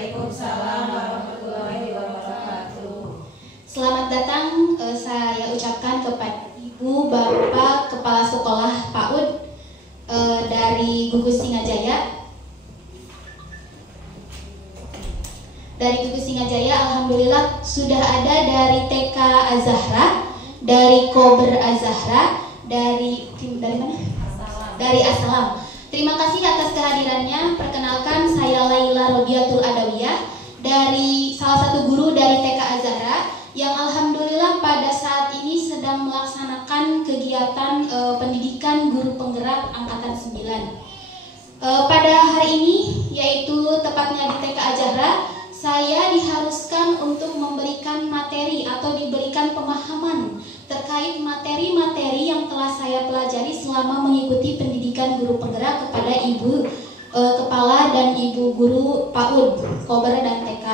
Waalaikumsalam warahmatullahi wabarakatuh. Selamat datang saya ucapkan kepada Ibu Bapak Kepala Sekolah PAUD dari Gugus Singajaya. Dari Gugus Singajaya, alhamdulillah sudah ada dari TK Az-Zahra, dari Kober Az-Zahra, dari mana? Dari Assalam. Terima kasih atas kehadirannya. Perkenalkan, saya Laila Robiatul Adawiyah dari salah satu guru dari TK Az-Zahra yang alhamdulillah pada saat ini sedang melaksanakan kegiatan pendidikan guru penggerak angkatan 9. Pada hari ini, yaitu tepatnya di TK Az-Zahra, saya diharuskan untuk memberikan materi atau diberikan pemahaman terkait materi-materi yang telah saya pelajari selama mengikuti pendidikan guru penggerak kepada Ibu Kepala dan Ibu Guru PAUD, Kober dan TK.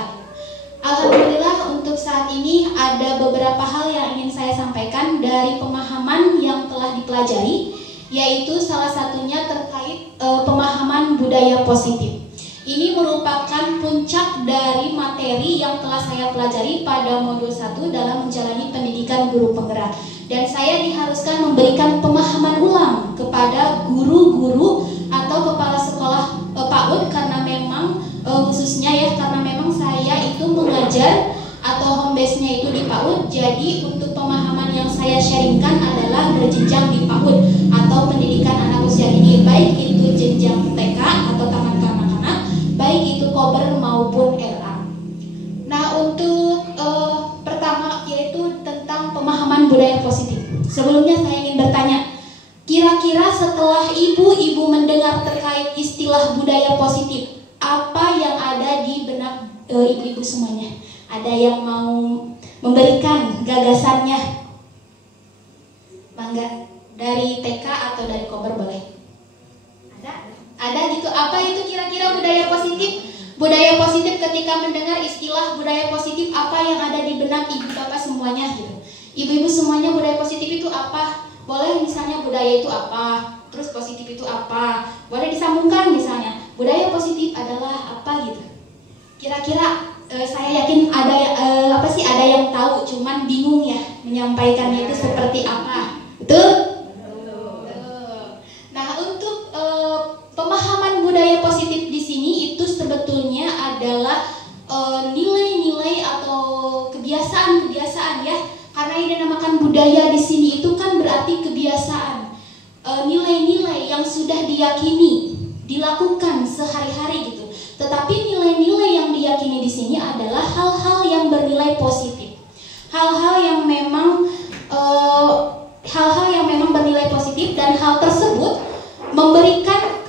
Alhamdulillah untuk saat ini ada beberapa hal yang ingin saya sampaikan dari pemahaman yang telah dipelajari, yaitu salah satunya terkait pemahaman budaya positif. Ini merupakan puncak dari materi yang telah saya pelajari pada modul 1 dalam menjalani pendidikan guru penggerak. Dan saya diharuskan memberikan pemahaman ulang kepada guru-guru atau kepala sekolah PAUD karena memang khususnya ya, karena memang saya itu mengajar atau home base-nya itu di PAUD. Jadi untuk pemahaman yang saya sharingkan adalah berjenjang di PAUD atau pendidikan anak usia dini, baik itu jenjang TK atau taman kanak-kanak, baik itu Kober maupun LA. Nah, untuk pertama yaitu tentang pemahaman budaya positif. Sebelumnya saya ingin bertanya, kira-kira setelah ibu-ibu mendengar terkait istilah budaya positif, apa yang ada di benak ibu-ibu semuanya? Ada yang mau memberikan gagasannya? Mangga, dari TK atau dari Kober boleh? Ada gitu. Apa itu kira-kira budaya positif? Budaya positif, ketika mendengar istilah budaya positif, apa yang ada di benak ibu bapak semuanya gitu. Ibu-ibu semuanya, budaya positif itu apa? Boleh misalnya budaya itu apa? Terus positif itu apa? Boleh disambungkan misalnya. Budaya positif adalah apa gitu. Kira-kira saya yakin ada ada yang tahu, cuman bingung ya menyampaikannya itu seperti apa. Betul? Nah, untuk pemahaman budaya positif di sini itu sebetulnya adalah nilai-nilai atau kebiasaan-kebiasaan ya. Karena yang dinamakan budaya di sini itu kan berarti kebiasaan, nilai-nilai yang sudah diyakini, dilakukan sehari-hari gitu. Tetapi nilai-nilai yang diyakini di sini adalah hal-hal yang bernilai positif, hal-hal yang memang bernilai positif, dan hal tersebut memberikan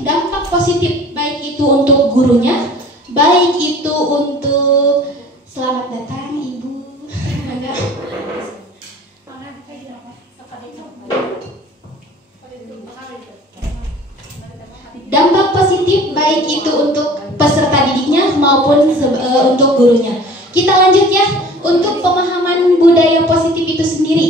dampak positif, baik itu untuk gurunya, baik itu untuk selamat datang ibu. Dampak positif baik itu untuk peserta didiknya maupun untuk gurunya. Kita lanjut ya, untuk pemahaman budaya positif itu sendiri.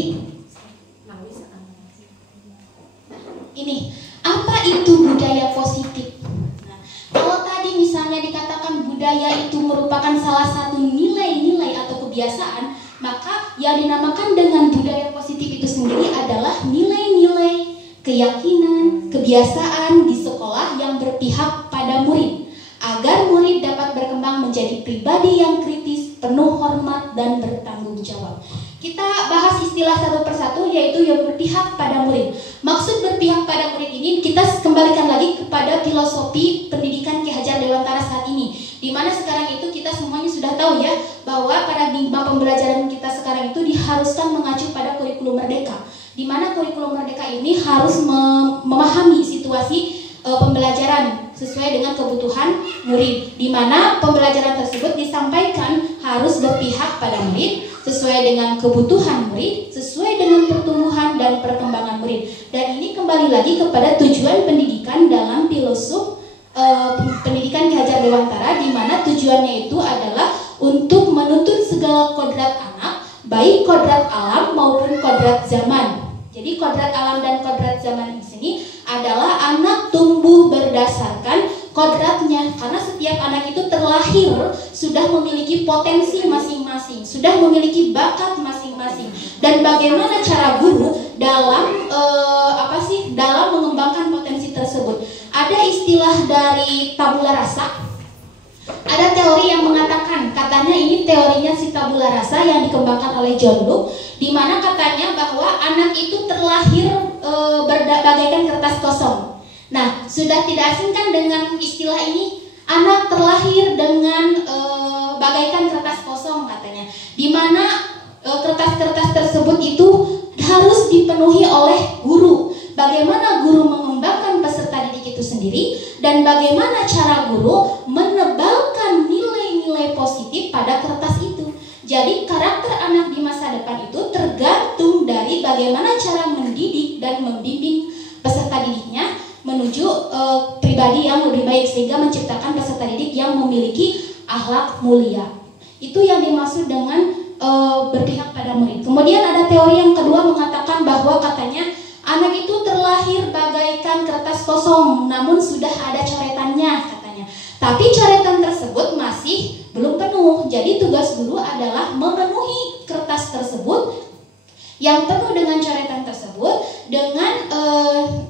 Ini, apa itu budaya positif? Nah, kalau tadi misalnya dikatakan budaya itu merupakan salah satu nilai-nilai atau kebiasaan, maka yang dinamakan dengan budaya positif itu sendiri adalah nilai-nilai, keyakinan, kebiasaan di sekolah yang berpihak pada murid, agar murid dapat berkembang menjadi pribadi yang kritis, penuh hormat, dan bertanggung jawab. Kita bahas istilah satu persatu, yaitu yang berpihak pada murid. Maksud berpihak pada murid ini kita kembalikan lagi kepada filosofi pendidikan Ki Hajar Dewantara saat ini, di mana sekarang itu kita semuanya sudah tahu ya, bahwa paradigma pembelajaran kita sekarang itu diharuskan mengacu pada kurikulum merdeka, di mana kurikulum merdeka ini harus memahami situasi pembelajaran sesuai dengan kebutuhan murid, di mana pembelajaran tersebut disampaikan harus berpihak pada murid sesuai dengan kebutuhan murid, sesuai dengan pertumbuhan dan perkembangan murid. Dan ini kembali lagi kepada tujuan pendidikan dalam filosof pendidikan Ki Hajar Dewantara, di mana tujuannya itu adalah untuk menuntut segala kodrat anak, baik kodrat alam maupun kodrat zaman. Jadi kodrat alam dan kodrat zaman di sini adalah anak tumbuh berdasarkan kodratnya, karena setiap anak anak itu terlahir sudah memiliki potensi masing-masing, sudah memiliki bakat masing-masing, dan bagaimana cara guru dalam dalam mengembangkan potensi tersebut. Ada istilah dari tabula rasa. Ada teori yang mengatakan, katanya ini teorinya si tabula rasa yang dikembangkan oleh John Locke, di mana katanya bahwa anak itu terlahir bagaikan kertas kosong. Nah, sudah tidak asing kan dengan istilah ini, anak terlahir dengan bagaikan kertas kosong katanya, di mana kertas-kertas tersebut itu harus dipenuhi oleh guru. Bagaimana guru mengembangkan peserta didik itu sendiri, dan bagaimana cara guru menebalkan nilai-nilai positif pada kertas itu. Jadi karakter anak di masa depan itu tergantung dari bagaimana cara mendidik dan membimbing peserta didiknya menuju pribadi yang lebih baik, sehingga menciptakan peserta didik yang memiliki akhlak mulia. Itu yang dimaksud dengan berpihak pada murid. Kemudian ada teori yang kedua mengatakan bahwa katanya anak itu terlahir bagaikan kertas kosong, namun sudah ada coretannya katanya. Tapi coretan tersebut masih belum penuh. Jadi tugas guru adalah memenuhi kertas tersebut yang penuh dengan coretan tersebut dengan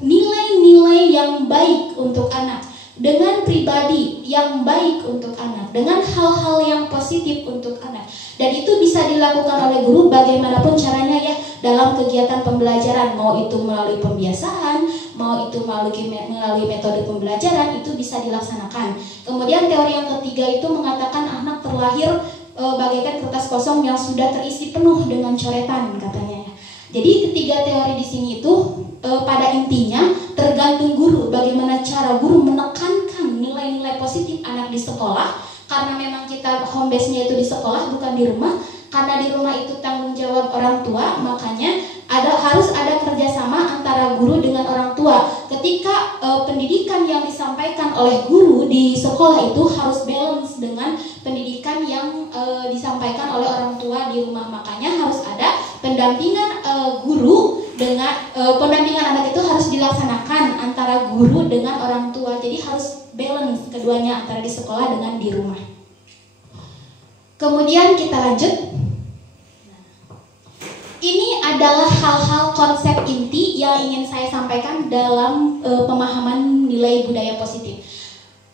nilai-nilai yang baik untuk anak, dengan pribadi yang baik untuk anak, dengan hal-hal yang positif untuk anak. Dan itu bisa dilakukan oleh guru bagaimanapun caranya ya, dalam kegiatan pembelajaran, mau itu melalui pembiasaan, mau itu melalui metode pembelajaran, itu bisa dilaksanakan. Kemudian teori yang ketiga itu mengatakan anak terlahir bagaikan kertas kosong yang sudah terisi penuh dengan coretan katanya ya. Jadi ketiga teori di sini itu pada intinya tergantung guru, bagaimana cara guru menekankan nilai-nilai positif anak di sekolah. Karena memang kita home base-nya itu di sekolah, bukan di rumah. Karena di rumah itu tanggung jawab orang tua, makanya harus ada kerjasama antara guru dengan orang tua. Ketika pendidikan yang disampaikan oleh guru di sekolah itu harus balance dengan pendidikan yang disampaikan oleh orang tua di rumah. Makanya harus ada pendampingan guru dengan pendampingan anak itu harus dilaksanakan antara guru dengan orang tua. Jadi harus balance keduanya antara di sekolah dengan di rumah. Kemudian kita lanjut. Ini adalah hal-hal konsep inti yang ingin saya sampaikan dalam pemahaman nilai budaya positif.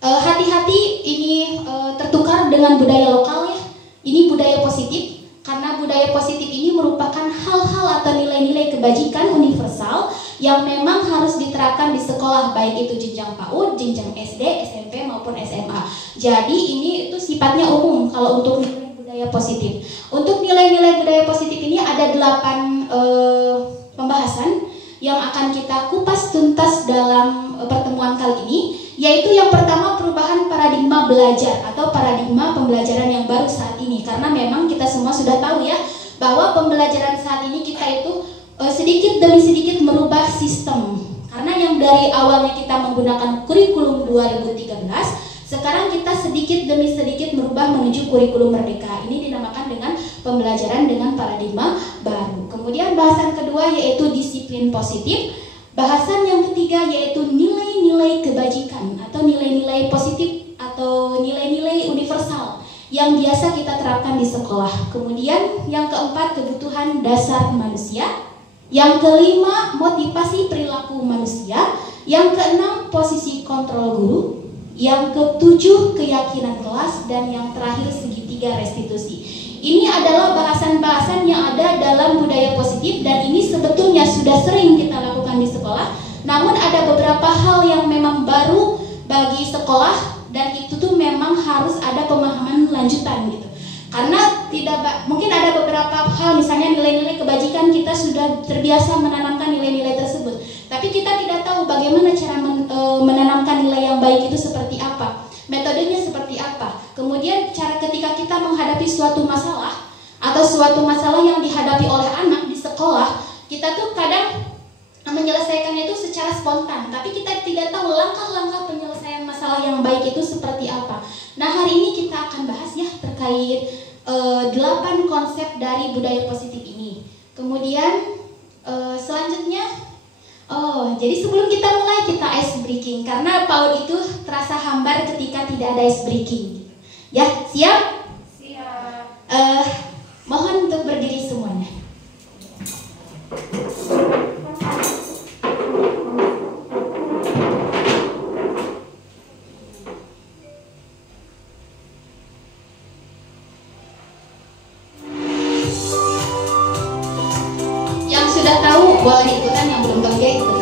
Hati-hati ini tertukar dengan budaya lokal ya. Ini budaya positif, karena budaya positif ini merupakan hal-hal atau nilai-nilai kebajikan universal yang memang harus diterapkan di sekolah, baik itu jenjang PAUD, jenjang SD, SMP maupun SMA. Jadi ini itu sifatnya umum kalau untuk nilai budaya positif. Untuk nilai-nilai budaya positif ini ada 8 pembahasan yang akan kita kupas tuntas dalam pertemuan kali ini, yaitu yang pertama perubahan paradigma belajar atau paradigma pembelajaran yang baru saat ini. Karena memang kita semua sudah tahu ya bahwa pembelajaran saat ini kita itu sedikit demi sedikit merubah sistem. Karena yang dari awalnya kita menggunakan kurikulum 2013, sekarang kita sedikit demi sedikit merubah menuju kurikulum merdeka. Ini dinamakan dengan pembelajaran dengan paradigma baru. Kemudian bahasan kedua yaitu disiplin positif. Bahasan yang ketiga yaitu nilai-nilai kebajikan atau nilai-nilai positif atau nilai-nilai universal yang biasa kita terapkan di sekolah. Kemudian yang keempat kebutuhan dasar manusia. Yang kelima motivasi perilaku manusia. Yang keenam posisi kontrol guru. Yang ketujuh keyakinan kelas, dan yang terakhir segitiga restitusi. Ini adalah bahasan-bahasan yang ada dalam budaya positif, dan ini sebetulnya sudah sering kita lakukan di sekolah. Namun ada beberapa hal yang memang baru bagi sekolah, dan itu tuh memang harus ada pemahaman lanjutan gitu. Karena mungkin ada beberapa hal, misalnya nilai-nilai kebajikan, kita sudah terbiasa menanamkan nilai-nilai tersebut. Tapi kita tidak tahu bagaimana cara menanamkan nilai yang baik itu seperti apa, metodenya seperti apa. Kemudian cara ketika kita menghadapi suatu masalah atau suatu masalah yang dihadapi oleh anak di sekolah, kita tuh kadang menyelesaikannya itu secara spontan, tapi kita tidak tahu langkah-langkah penyelesaian masalah yang baik itu seperti apa. Nah, hari ini kita akan bahas ya terkait 8 konsep dari budaya positif ini. Kemudian selanjutnya Oh, jadi sebelum kita mulai kita ice breaking karena PAUD itu terasa hambar ketika tidak ada ice breaking. Ya, siap? Siap. Mohon untuk berdiri semuanya. Yang sudah tahu boleh ikutan, yang belum tahu ya ikutan.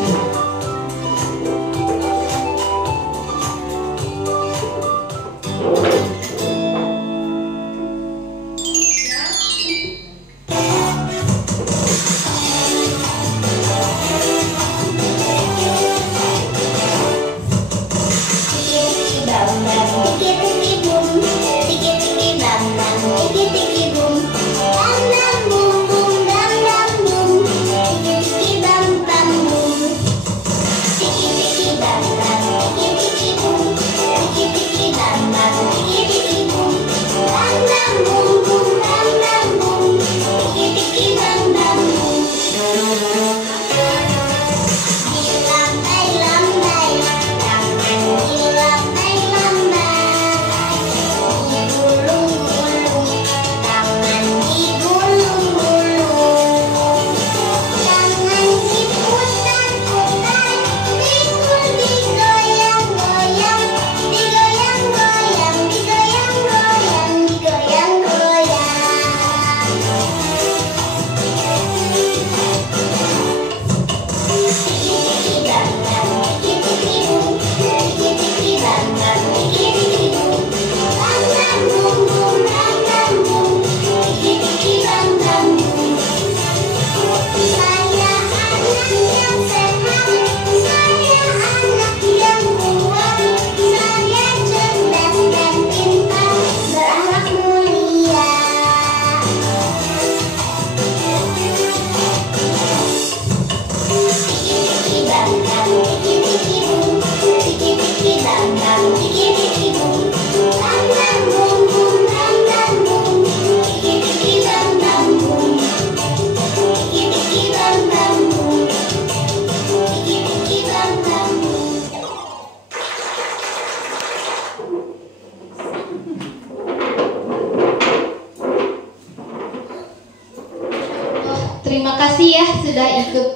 Terima kasih ya sudah ikut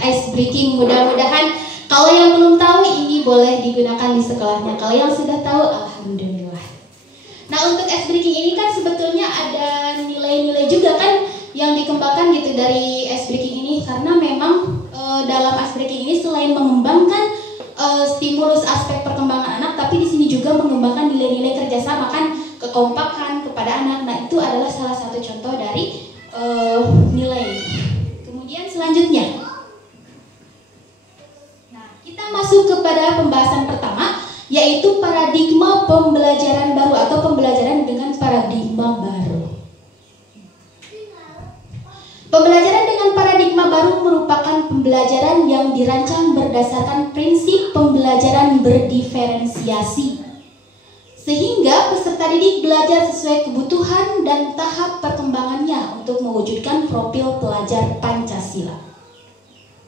ice breaking. Mudah-mudahan kalau yang belum tahu ini boleh digunakan di sekolahnya. Kalau yang sudah tahu, alhamdulillah. Nah, untuk ice breaking ini kan sebetulnya ada nilai-nilai juga kan yang dikembangkan gitu dari ice breaking ini, karena memang dalam ice breaking ini selain mengembangkan stimulus aspek perkembangan anak, tapi di sini juga mengembangkan nilai-nilai kerjasama kan, kekompakan kepada anak. Nah, itu adalah salah satu contoh dari nilai. Kemudian selanjutnya, nah kita masuk kepada pembahasan pertama, yaitu paradigma pembelajaran baru atau pembelajaran dengan paradigma baru. Pembelajaran dengan paradigma baru merupakan pembelajaran yang dirancang berdasarkan prinsip pembelajaran berdiferensiasi, sehingga peserta didik belajar sesuai kebutuhan dan tahap perkembangannya untuk mewujudkan profil pelajar Pancasila.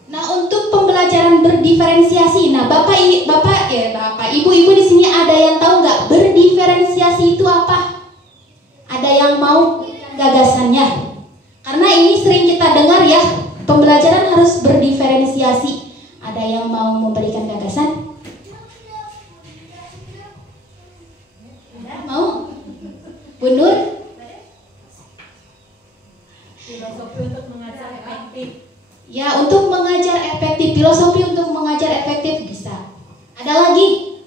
Nah, untuk pembelajaran berdiferensiasi, nah Bapak, Ibu di sini ada yang tahu nggak berdiferensiasi itu apa? Ada yang mau gagasannya? Karena ini sering kita dengar ya, pembelajaran harus berdiferensiasi. Ada yang mau memberikan gagasan? Mau? Bu Nur? Filosofi untuk mengajar efektif. Ya, untuk mengajar efektif. Filosofi untuk mengajar efektif bisa. Ada lagi?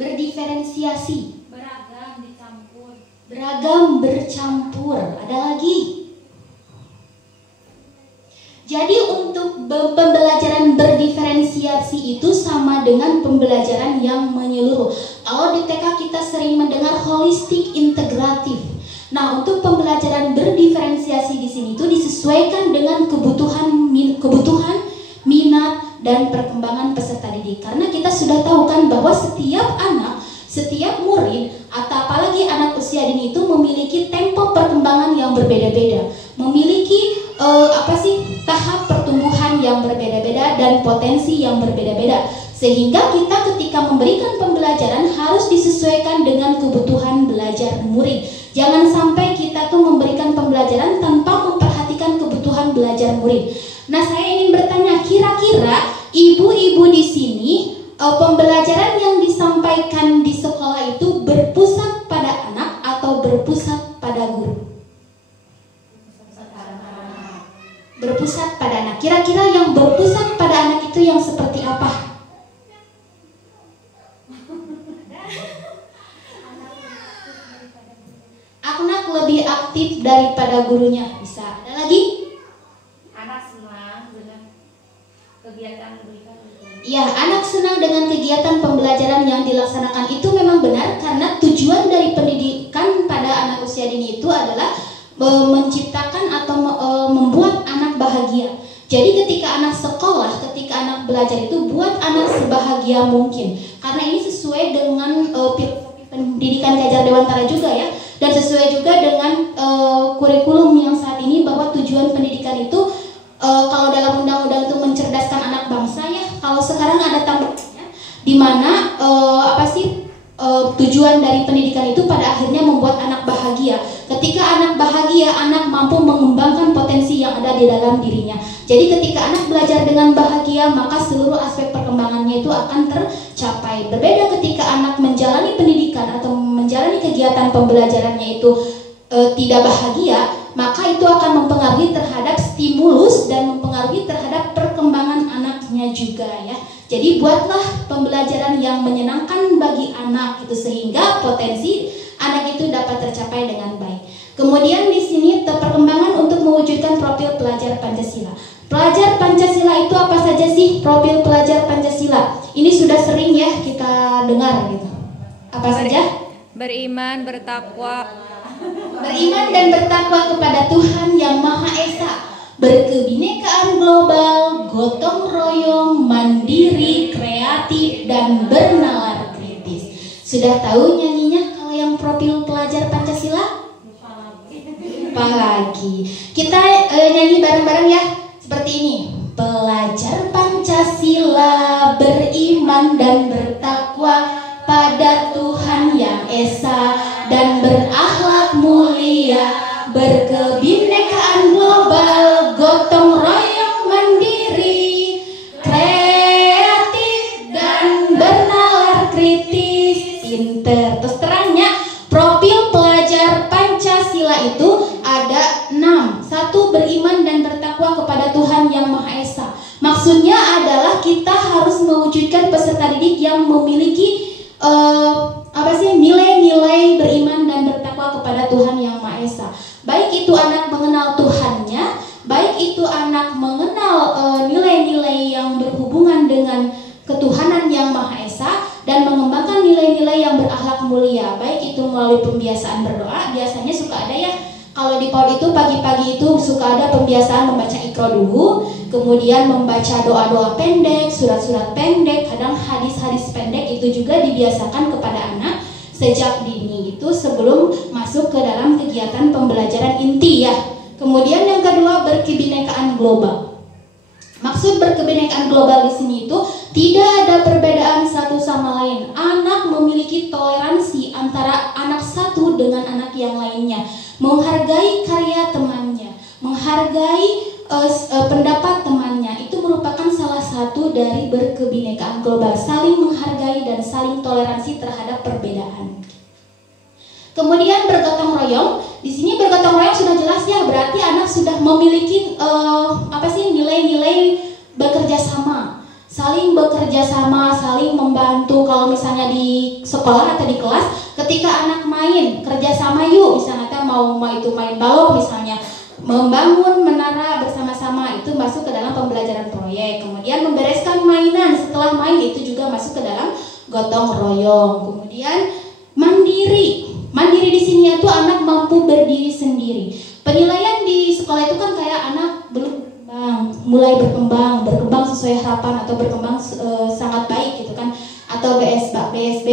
Berdiferensiasi. Beragam dicampur. Beragam bercampur. Ada lagi? Jadi untuk pembelajaran berdiferensiasi itu sama dengan pembelajaran yang menyeluruh. Kalau di TK kita sering mendengar holistik integratif. Nah, untuk pembelajaran berdiferensiasi di sini itu disesuaikan dengan kebutuhan, minat, dan perkembangan peserta didik. Karena kita sudah tahu kan bahwa setiap anak, setiap murid, atau apalagi anak usia dini itu memiliki tempo perkembangan yang berbeda-beda, memiliki tahap pertumbuhan yang potensi yang berbeda-beda. Sehingga kita ketika memberikan pembelajaran harus disesuaikan dengan kebutuhan belajar murid. Jangan sampai kita tuh memberikan pembelajaran tanpa memperhatikan kebutuhan belajar murid. Nah, saya ingin bertanya, kira-kira ibu-ibu di sini pembelajaran yang disampaikan di sekolah itu berpusat pada anak atau berpusat pada guru? Berpusat pada anak. Kira-kira yang berpusat pada anak itu yang seperti apa? Anak lebih aktif daripada gurunya. Bisa. Ada lagi? Anak senang dengan kegiatan berikan. Ya, anak senang dengan kegiatan pembelajaran yang dilaksanakan itu memang benar, karena tujuan dari pendidikan pada anak usia dini itu adalah menciptakan atau membuat anak bahagia. Jadi ketika anak sekolah, ketika anak belajar itu buat anak sebahagia mungkin. Karena ini sesuai dengan filosofi pendidikan Kajar Dewantara juga ya. Dan sesuai juga dengan kurikulum yang saat ini, bahwa tujuan pendidikan itu kalau dalam undang-undang itu mencerdaskan anak bangsa ya. Kalau sekarang ada tambahnya di mana tujuan dari pendidikan itu pada akhirnya membuat anak bahagia. Ketika anak bahagia, anak mampu mengembangkan potensi yang ada di dalam dirinya. Jadi ketika anak belajar dengan bahagia, maka seluruh aspek perkembangannya itu akan tercapai. Berbeda ketika anak menjalani pendidikan atau menjalani kegiatan pembelajarannya itu tidak bahagia, maka itu akan mempengaruhi terhadap stimulus dan mempengaruhi terhadap perkembangan anaknya juga ya. Jadi buatlah pembelajaran yang menyenangkan bagi anak itu, sehingga potensi anak itu dapat tercapai dengan baik. Kemudian di sini perkembangan untuk mewujudkan profil pelajar Pancasila. Pelajar Pancasila itu apa saja sih profil pelajar Pancasila? Ini sudah sering ya kita dengar gitu. Apa saja? Beriman, bertakwa. Beriman dan bertakwa kepada Tuhan Yang Maha Esa, berkebinekaan global, gotong royong, mandiri, kreatif, dan bernalar kritis. Sudah tahu nyanyinya kalau yang profil pelajar Pancasila? Lupa lagi. Kita nyanyi bareng-bareng ya, seperti ini. Pelajar Pancasila beriman dan bertakwa pada Tuhan Yang Esa dan berakhlak mulia, berkebinekaan global, gotong royong, mandiri, kreatif, dan bernalar kritis. Pinter. Terus terangnya, profil pelajar Pancasila itu ada 6. 1. Beriman dan bertakwa kepada Tuhan Yang Maha Esa. Maksudnya adalah kita harus mewujudkan peserta didik yang memiliki nilai-nilai beriman dan bertakwa kepada Tuhan Yang Maha Esa. Baik itu anak mengenal Tuhannya, baik itu anak mengenal nilai-nilai yang berhubungan dengan ketuhanan Yang Maha Esa, dan mengembangkan nilai-nilai yang berakhlak mulia, baik itu melalui pembiasaan berdoa. Biasanya suka ada ya, kalau di PAUD itu pagi-pagi itu suka ada pembiasaan membaca Iqra dulu, kemudian membaca doa-doa pendek, surat-surat pendek, kadang hadis-hadis pendek. Itu juga dibiasakan kepada anak sejak dini itu sebelum masuk ke dalam kegiatan pembelajaran inti ya. Kemudian yang kedua, berkebinekaan global. Maksud berkebinekaan global di sini itu tidak ada perbedaan satu sama lain. Anak memiliki toleransi antara anak satu dengan anak yang lainnya, menghargai karya temannya, menghargai pendapat temannya. Itu merupakan salah satu dari berkebinekaan global, saling menghargai dan saling toleransi terhadap perbedaan. Kemudian bergotong royong. Di sini bergotong royong sudah jelas ya, berarti anak sudah memiliki nilai-nilai bekerja sama, saling bekerja sama, saling membantu. Kalau misalnya di sekolah atau di kelas, ketika anak main kerja sama yuk, misalnya mau itu main balok misalnya, membangun menara bersama-sama, itu masuk ke dalam pembelajaran proyek. Kemudian membereskan mainan setelah main, itu juga masuk ke dalam gotong royong. Kemudian mandiri. Mandiri di sini itu anak mampu berdiri sendiri. Penilaian di sekolah itu kan kayak anak belum mulai berkembang sesuai harapan atau berkembang sangat baik gitu kan, atau BSB.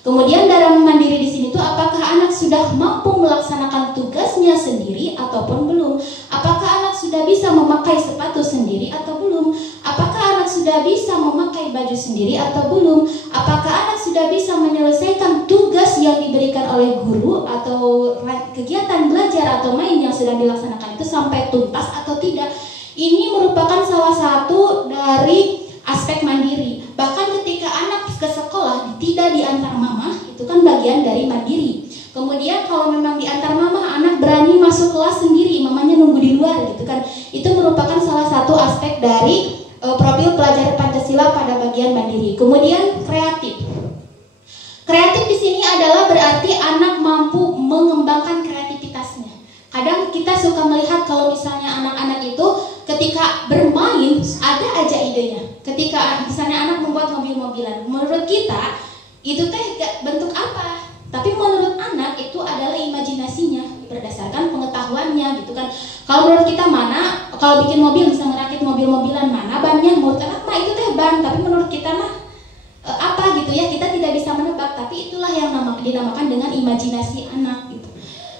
Kemudian dalam mandiri di sini tuh apakah anak sudah mampu melaksanakan tugasnya sendiri ataupun belum? Apakah anak sudah bisa memakai sepatu sendiri atau belum? Apakah anak sudah bisa memakai baju sendiri atau belum? Apakah anak sudah bisa menyelesaikan tugas yang diberikan oleh guru atau kegiatan belajar atau main yang sedang dilaksanakan itu sampai tuntas atau tidak? Ini merupakan salah satu dari aspek mandiri. Bahkan ketika anak ke sekolah tidak diantar mama, itu kan bagian dari mandiri. Kemudian kalau memang diantar mama, anak berani masuk kelas sendiri, mamanya nunggu di luar gitu kan. Itu merupakan salah satu aspek dari profil pelajar Pancasila pada bagian mandiri. Kemudian kreatif. Kreatif di sini adalah berarti anak mampu mengembangkan kreativitasnya. Kadang kita suka melihat kalau misalnya anak-anak itu ketika bermain ada aja idenya. Ketika misalnya anak membuat mobil-mobilan, menurut kita itu teh bentuk apa? Tapi menurut anak itu adalah imajinasinya berdasarkan pengetahuannya gitu kan. Kalau menurut kita mana, kalau bikin mobil bisa ngerakit mobil-mobilan, mana bannya, menurut anak mah itu teh ban, tapi menurut kita mah apa gitu ya, kita tidak bisa menebak. Tapi itulah yang dinamakan dengan imajinasi anak gitu.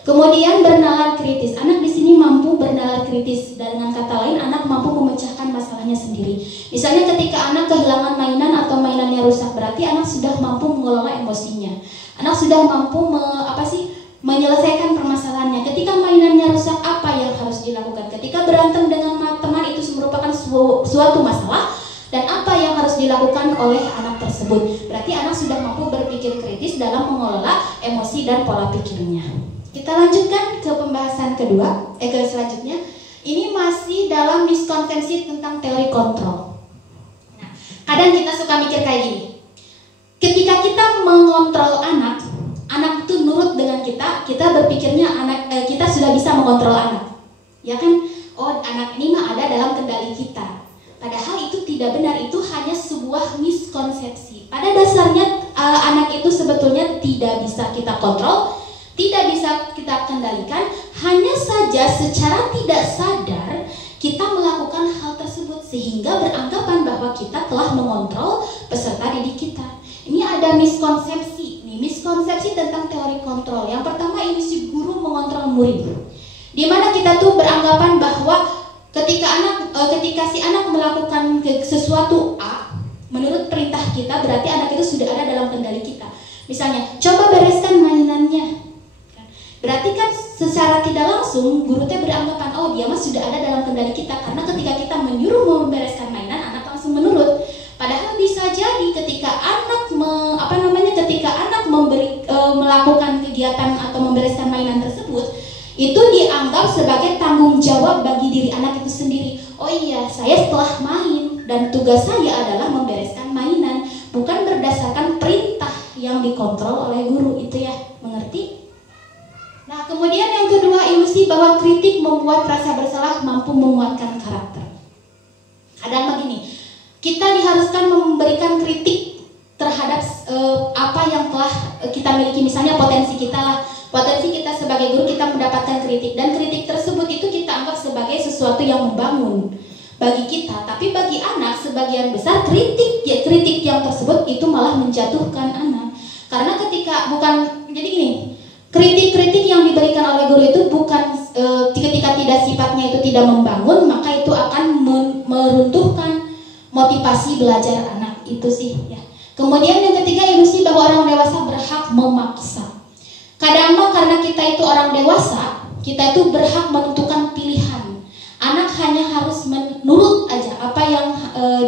Kemudian bernalar kritis. Anak di sini mampu bernalar kritis. Dan dengan kata lain, anak mampu memecahkan masalahnya sendiri. Misalnya ketika anak kehilangan mainan atau mainannya rusak, berarti anak sudah mampu mengelola emosinya. Anak sudah mampu menyelesaikan permasalahannya. Ketika mainannya rusak, apa yang harus dilakukan? Ketika berantem dengan teman, itu merupakan suatu masalah. Dan apa yang harus dilakukan oleh anak tersebut? Berarti anak sudah mampu berpikir kritis dalam mengelola emosi dan pola pikirnya. Kita lanjutkan ke pembahasan kedua, ke selanjutnya. Ini masih dalam miskonsepsi tentang teori kontrol. Nah, kadang kita suka mikir kayak gini. Ketika kita mengontrol anak itu nurut dengan kita berpikirnya kita sudah bisa mengontrol anak. Ya kan? Oh, anak ini mah ada dalam kendali kita. Padahal itu tidak benar, itu hanya sebuah miskonsepsi. Pada dasarnya anak itu sebetulnya tidak bisa kita kontrol, tidak bisa kita kendalikan, hanya saja secara tidak sadar kita melakukan hal tersebut sehingga beranggapan bahwa kita telah mengontrol peserta didik kita. Ini ada miskonsepsi, miskonsepsi tentang teori kontrol. Yang pertama, ini si guru mengontrol murid. Di mana kita tuh beranggapan bahwa ketika si anak melakukan sesuatu A, menurut perintah kita, berarti anak itu sudah ada dalam kendali kita. Misalnya, coba bereskan mainannya. Berarti kan secara tidak langsung guru teh beranggapan, oh dia mah sudah ada dalam kendali kita, karena ketika kita menyuruh membereskan mainan, anak langsung menurut. Padahal bisa jadi ketika anak melakukan kegiatan atau membereskan mainan tersebut, itu dianggap sebagai tanggung jawab bagi diri anak itu sendiri. Oh iya, saya setelah main dan tugas saya adalah membereskan mainan, bukan berdasarkan perintah yang dikontrol oleh guru. Itu ya, mengerti? Nah, kemudian yang kedua, ilusi bahwa kritik membuat rasa bersalah mampu menguatkan karakter. Kadang begini, kita diharuskan memberikan kritik terhadap apa yang telah kita miliki. Misalnya potensi kita lah, potensi kita sebagai guru, kita mendapatkan kritik, dan kritik tersebut itu kita anggap sebagai sesuatu yang membangun bagi kita. Tapi bagi anak sebagian besar kritik yang tersebut itu malah menjatuhkan anak. Karena jadi gini, kritik-kritik yang diberikan oleh guru itu bukan ketika tidak sifatnya itu tidak membangun, maka itu akan meruntuhkan motivasi belajar anak itu sih ya. Kemudian yang ketiga, ilusi bahwa orang dewasa berhak memaksa. Kadang karena kita itu orang dewasa, kita itu berhak menentukan pilihan. Anak hanya harus menurut aja apa yang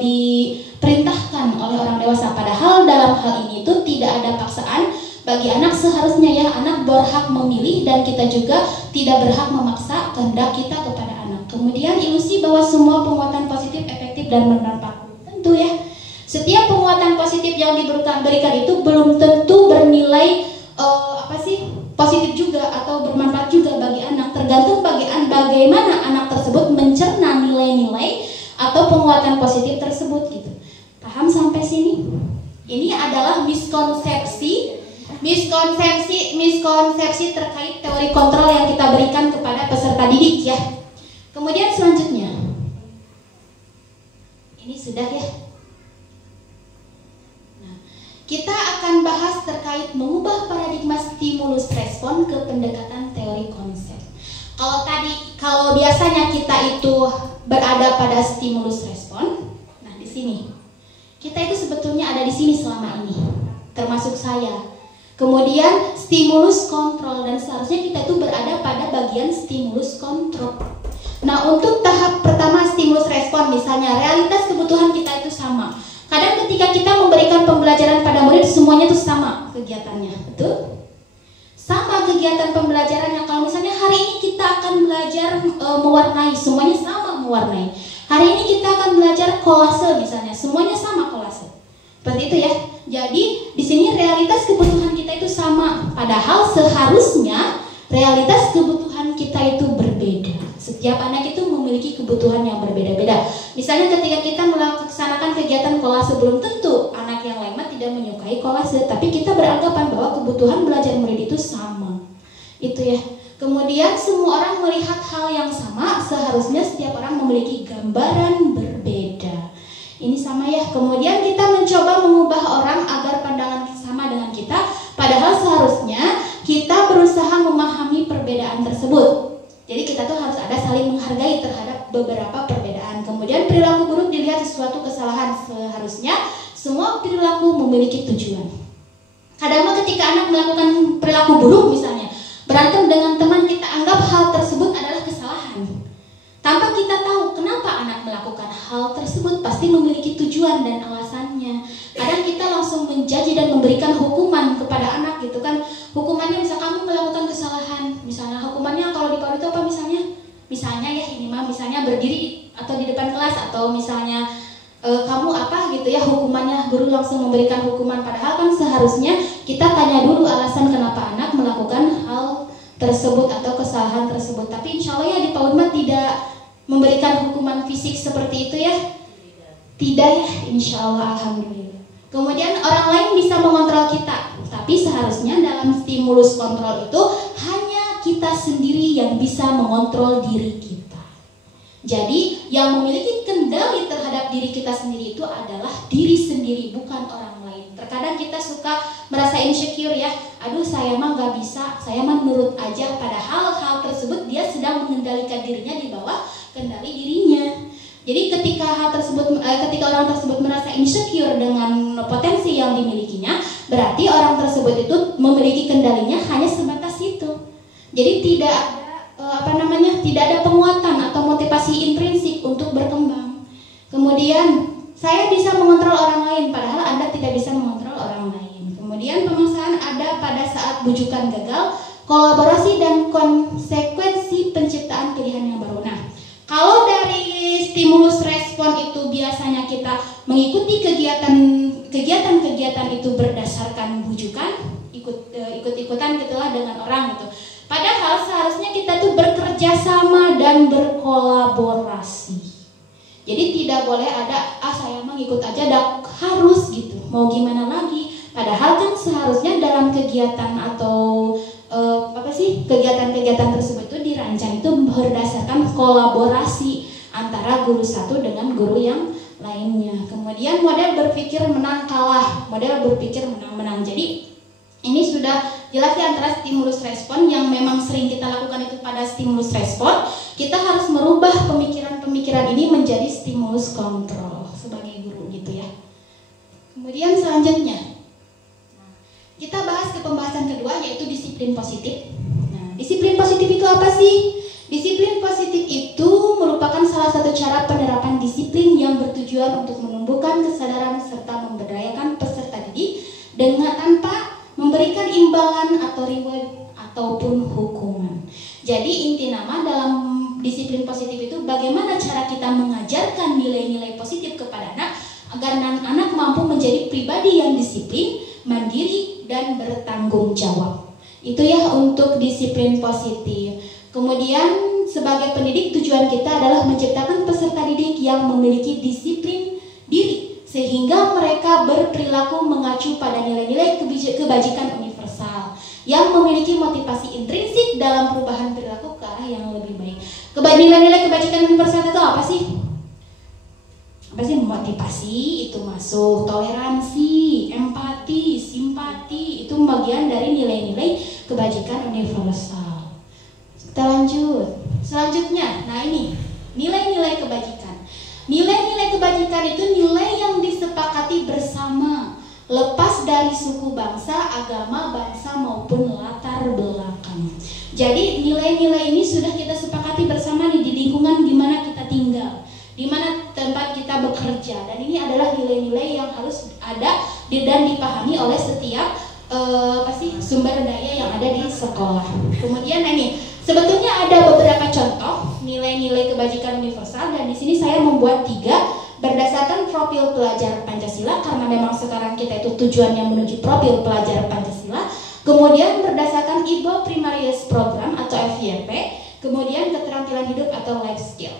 diperintahkan oleh orang dewasa. Padahal dalam hal ini itu tidak ada paksaan bagi anak. Seharusnya ya anak berhak memilih, dan kita juga tidak berhak memaksa kehendak kita kepada anak. Kemudian ilusi bahwa semua penguatan positif efektif dan berdampak. Tentu ya, setiap penguatan positif yang diberikan itu belum tentu bernilai positif juga atau bermanfaat juga bagi anak. Tergantung bagaimana anak tersebut mencerna nilai-nilai atau penguatan positif tersebut gitu. Paham sampai sini? Ini adalah miskonsepsi terkait teori kontrol yang kita berikan kepada peserta didik ya. Kemudian selanjutnya, ini sudah ya. Kita akan bahas terkait mengubah paradigma stimulus respon ke pendekatan teori konsep. Kalau biasanya kita itu berada pada stimulus respon, nah di sini Kita itu sebetulnya ada di sini selama ini, termasuk saya. Kemudian stimulus kontrol, dan seharusnya kita itu berada pada bagian stimulus kontrol. Nah, untuk tahap pertama stimulus respon, misalnya realitas kebutuhan kita itu sama. Kadang ketika kita memberikan pembelajaran pada murid, semuanya itu sama kegiatannya, betul? Sama kegiatan pembelajarannya. Kalau misalnya hari ini kita akan belajar mewarnai, semuanya sama mewarnai. Hari ini kita akan belajar kolase misalnya, semuanya sama kolase. Seperti itu ya. Jadi di sini realitas kebutuhan kita itu sama, padahal seharusnya realitas kebutuhan kita itu berbeda. Setiap anak itu memiliki kebutuhan yang berbeda-beda. Misalnya ketika kita melaksanakan kegiatan kolase, belum tentu anak yang lain tidak menyukai kolase, tapi kita beranggapan bahwa kebutuhan belajar murid itu sama. Itu ya. Kemudian semua orang melihat hal yang sama, seharusnya setiap orang memiliki gambaran berbeda. Ini sama ya. Kemudian kita mencoba mengubah orang agar pandangan sama dengan kita, padahal seharusnya kita berusaha memahami perbedaan tersebut. Jadi kita tuh harus ada saling menghargai terhadap beberapa perbedaan. Kemudian perilaku buruk dilihat sesuatu kesalahan, seharusnya semua perilaku memiliki tujuan. Kadang ketika anak melakukan perilaku buruk misalnya, berantem dengan teman, kita anggap hal tersebut adalah kesalahan. Tanpa kita tahu kenapa anak melakukan hal tersebut, pasti memiliki tujuan dan alasannya. Kadang kita langsung menjudge dan memberikan hukuman kepada anak gitu kan. Hukumannya misal kamu melakukan kesalahan, misalnya hukumannya kalau di PAUD itu apa misalnya? Misalnya ya ini mah misalnya berdiri atau di depan kelas, atau misalnya kamu apa gitu ya hukumannya, guru langsung memberikan hukuman, padahal kan seharusnya kita tanya dulu alasan kenapa anak melakukan hal tersebut atau kesalahan tersebut. Tapi insya Allah ya di PAUD mah tidak memberikan hukuman fisik seperti itu ya, tidak ya, insya Allah, alhamdulillah. Kemudian orang lain bisa mengontrol kita, tapi seharusnya dalam stimulus kontrol itu hanya kita sendiri yang bisa mengontrol diri kita. Jadi yang memiliki kendali terhadap diri kita sendiri itu adalah diri sendiri, bukan orang lain. Terkadang kita suka merasa insecure ya, aduh saya mah gak bisa, saya mah nurut aja, padahal hal tersebut dia sedang mengendalikan dirinya di bawah kendali dirinya. Jadi ketika orang tersebut merasa insecure dengan potensi yang dimilikinya, berarti orang tersebut itu memiliki kendalinya hanya sebatas itu. Jadi tidak tidak ada penguatan atau motivasi intrinsik untuk berkembang. Kemudian saya bisa mengontrol orang lain, padahal Anda tidak bisa mengontrol orang lain. Kemudian pemaksaan ada pada saat bujukan gagal, kolaborasi dan konsekuensi penciptaan pilihan yang baru. Nah, kalau dari stimulus respon itu biasanya kita mengikuti kegiatan itu berdasarkan bujukan, ikut-ikutan gitulah dengan orang gitu. Padahal seharusnya kita tuh bekerja sama dan berkolaborasi. Jadi tidak boleh ada saya mah ngikut aja harus gitu. Mau gimana lagi? Padahal kan seharusnya dalam kegiatan atau kegiatan-kegiatan tersebut itu dirancang itu berdasarkan kolaborasi antara guru satu dengan guru yang lainnya. Kemudian model berpikir menang kalah, model berpikir menang-menang. Jadi ini sudah jelas ya antara stimulus respon yang memang sering kita lakukan itu pada stimulus respon. Kita harus merubah pemikiran-pemikiran ini menjadi stimulus kontrol sebagai guru gitu ya. Kemudian selanjutnya kita bahas ke pembahasan kedua, yaitu disiplin positif. Nah, disiplin positif itu apa sih? Disiplin positif itu merupakan salah satu cara penerapan disiplin yang bertujuan untuk menumbuhkan kesadaran serta memberdayakan peserta didik dengan tanpa memberikan imbalan atau reward ataupun hukuman. Jadi inti nama dalam disiplin positif itu bagaimana cara kita mengajarkan nilai-nilai positif kepada anak agar anak mampu menjadi pribadi yang disiplin, mandiri, dan bertanggung jawab. Itu ya untuk disiplin positif. Kemudian sebagai pendidik tujuan kita adalah menciptakan peserta didik yang memiliki disiplin diri sehingga mereka berperilaku mengacu pada nilai-nilai kebajikan universal yang memiliki motivasi intrinsik dalam perubahan perilaku ke arah yang lebih baik. Nilai-nilai kebajikan universal itu apa sih? Apa sih? Motivasi itu masuk, toleransi, empati, simpati itu bagian dari nilai-nilai kebajikan universal. Kita lanjut. Selanjutnya, nah ini nilai-nilai kebajikan. Nilai-nilai kebajikan itu nilai yang disepakati sepakati bersama, lepas dari suku bangsa, agama bangsa maupun latar belakang. Jadi nilai-nilai ini sudah kita sepakati bersama nih di lingkungan di mana kita tinggal, di mana tempat kita bekerja, dan ini adalah nilai-nilai yang harus ada dan dipahami oleh setiap sumber daya yang ada di sekolah. Kemudian ini sebetulnya ada beberapa contoh nilai-nilai kebajikan universal, dan di sini saya membuat 3 berdasarkan profil pelajar Pancasila karena memang sekarang kita itu tujuannya menuju profil pelajar Pancasila. Kemudian berdasarkan IBO Primarius Program atau FYP, kemudian keterampilan hidup atau life skill.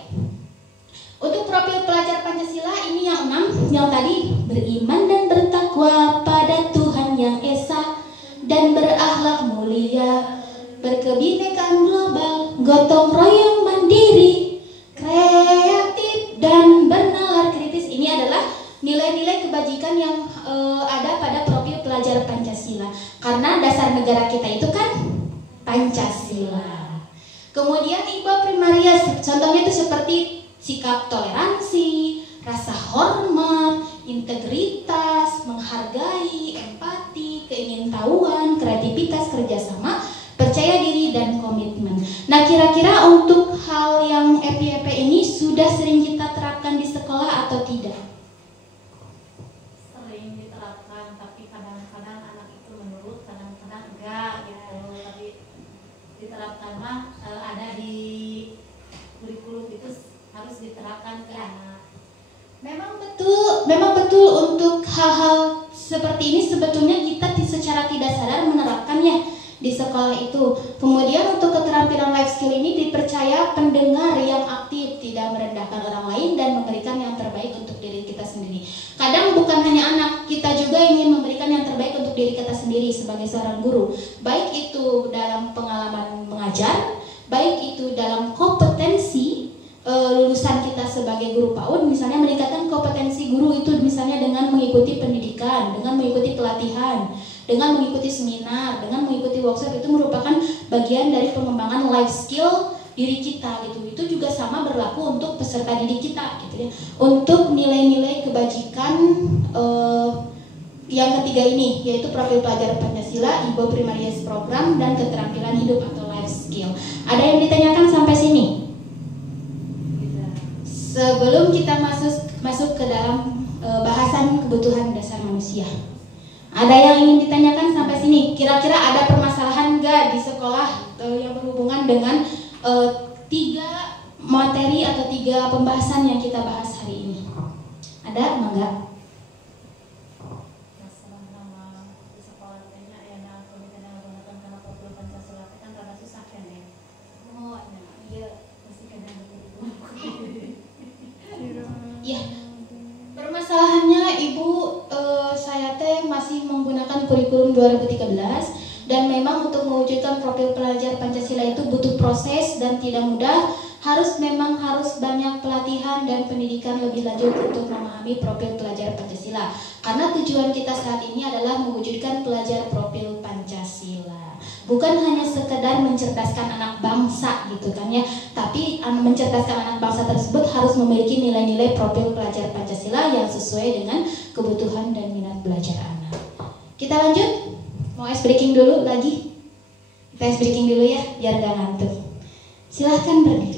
Untuk profil pelajar Pancasila ini yang 6, yang tadi beriman dan bertakwa pada Tuhan Yang Esa dan berakhlak mulia, berkebinekaan global, gotong royong mandiri, kreatif dan bernalar kritis. Ini adalah nilai-nilai kebajikan yang ada pada profil pelajar Pancasila. Karena dasar negara kita itu kan Pancasila. Kemudian IBO Primarius, contohnya itu seperti sikap toleransi, rasa hormat, integritas, menghargai, empati, keingintahuan, kreativitas, kerjasama, percaya diri, dan komitmen. Nah, kira-kira untuk hal yang FYP ini sudah sering kita terapkan di sekolah atau tidak? Sering diterapkan, tapi kadang-kadang anak itu menurut, kadang-kadang enggak gitu. Tapi diterapkan mah ada di kurikulum itu harus diterapkan ke anak. Memang betul untuk hal-hal seperti ini sebetulnya kita secara tidak sadar menerapkannya di sekolah itu. Kemudian untuk keterampilan life skill ini dipercaya pendengar yang aktif, tidak merendahkan orang lain, dan memberikan yang terbaik untuk diri kita sendiri. Kadang bukan hanya anak, kita juga ingin memberikan yang terbaik untuk diri kita sendiri sebagai seorang guru. Baik itu dalam pengalaman mengajar, baik itu dalam kompetensi lulusan kita sebagai guru PAUD, misalnya meningkatkan kompetensi guru itu misalnya dengan mengikuti pendidikan, dengan mengikuti pelatihan, dengan mengikuti seminar, dengan mengikuti workshop, itu merupakan bagian dari pengembangan life skill diri kita gitu. Itu juga sama berlaku untuk peserta didik kita gitu ya. Untuk nilai-nilai kebajikan yang ketiga ini, yaitu profil pelajar Pancasila, IBO Primarius Program, dan keterampilan hidup atau life skill. Ada yang ditanyakan sampai sini? Sebelum kita masuk ke dalam bahasan kebutuhan dasar manusia, ada yang ingin ditanyakan sampai sini? Kira-kira ada permasalahan nggak di sekolah yang berhubungan dengan 3 materi atau 3 pembahasan yang kita bahas hari ini? Ada? Enggak? Masalah nama di sekolah kayaknya ya, nah kalau kita menggunakan karena profil Pancasila itu kan rada susah kan ya. Oh iya, pasti kadang begitu. Ya, permasalahannya Ibu, saya masih menggunakan kurikulum 2013, dan memang untuk mewujudkan profil pelajar Pancasila itu butuh proses dan tidak mudah. Memang harus banyak pelatihan dan pendidikan lebih lanjut untuk memahami profil pelajar Pancasila. Karena tujuan kita saat ini adalah mewujudkan pelajar profil Pancasila. Bukan hanya sekedar mencerdaskan anak bangsa gitu kan ya, tapi mencerdaskan anak bangsa tersebut harus memiliki nilai-nilai profil pelajar Pancasila yang sesuai dengan kebutuhan dan minat belajar anak. Kita lanjut, mau ice breaking dulu lagi? Kita ice breaking dulu ya, biar gak ngantuk. Silahkan berdiri.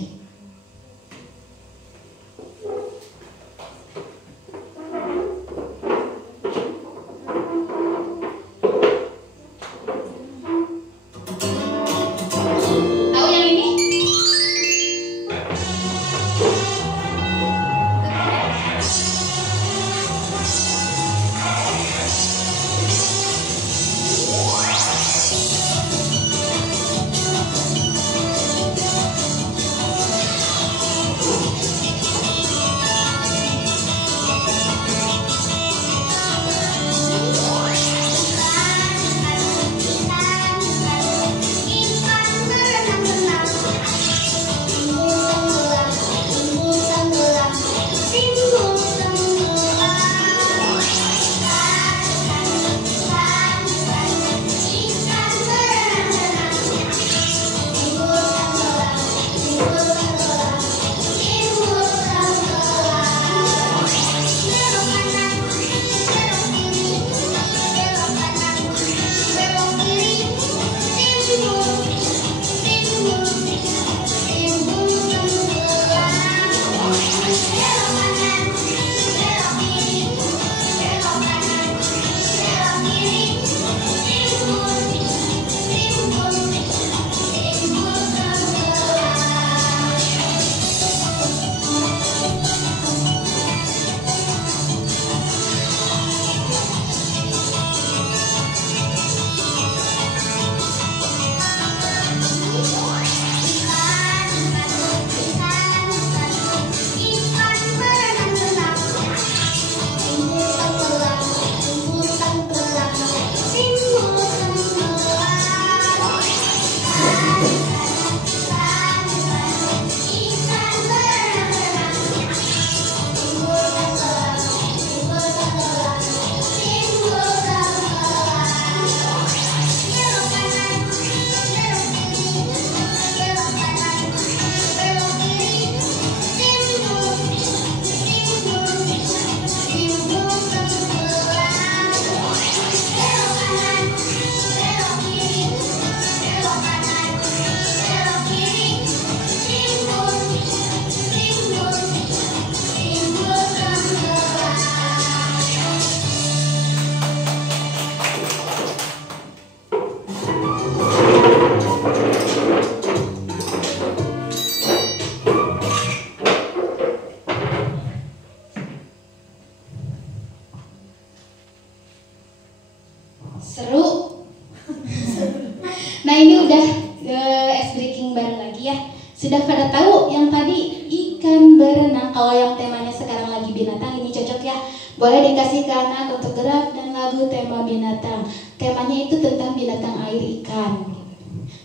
sudah ice breaking bareng lagi ya. Sudah pada tahu yang tadi ikan berenang. Kalau yang temanya sekarang lagi binatang, ini cocok ya. Boleh dikasih ke anak untuk gerak dan lagu tema binatang. Temanya itu tentang binatang air, ikan.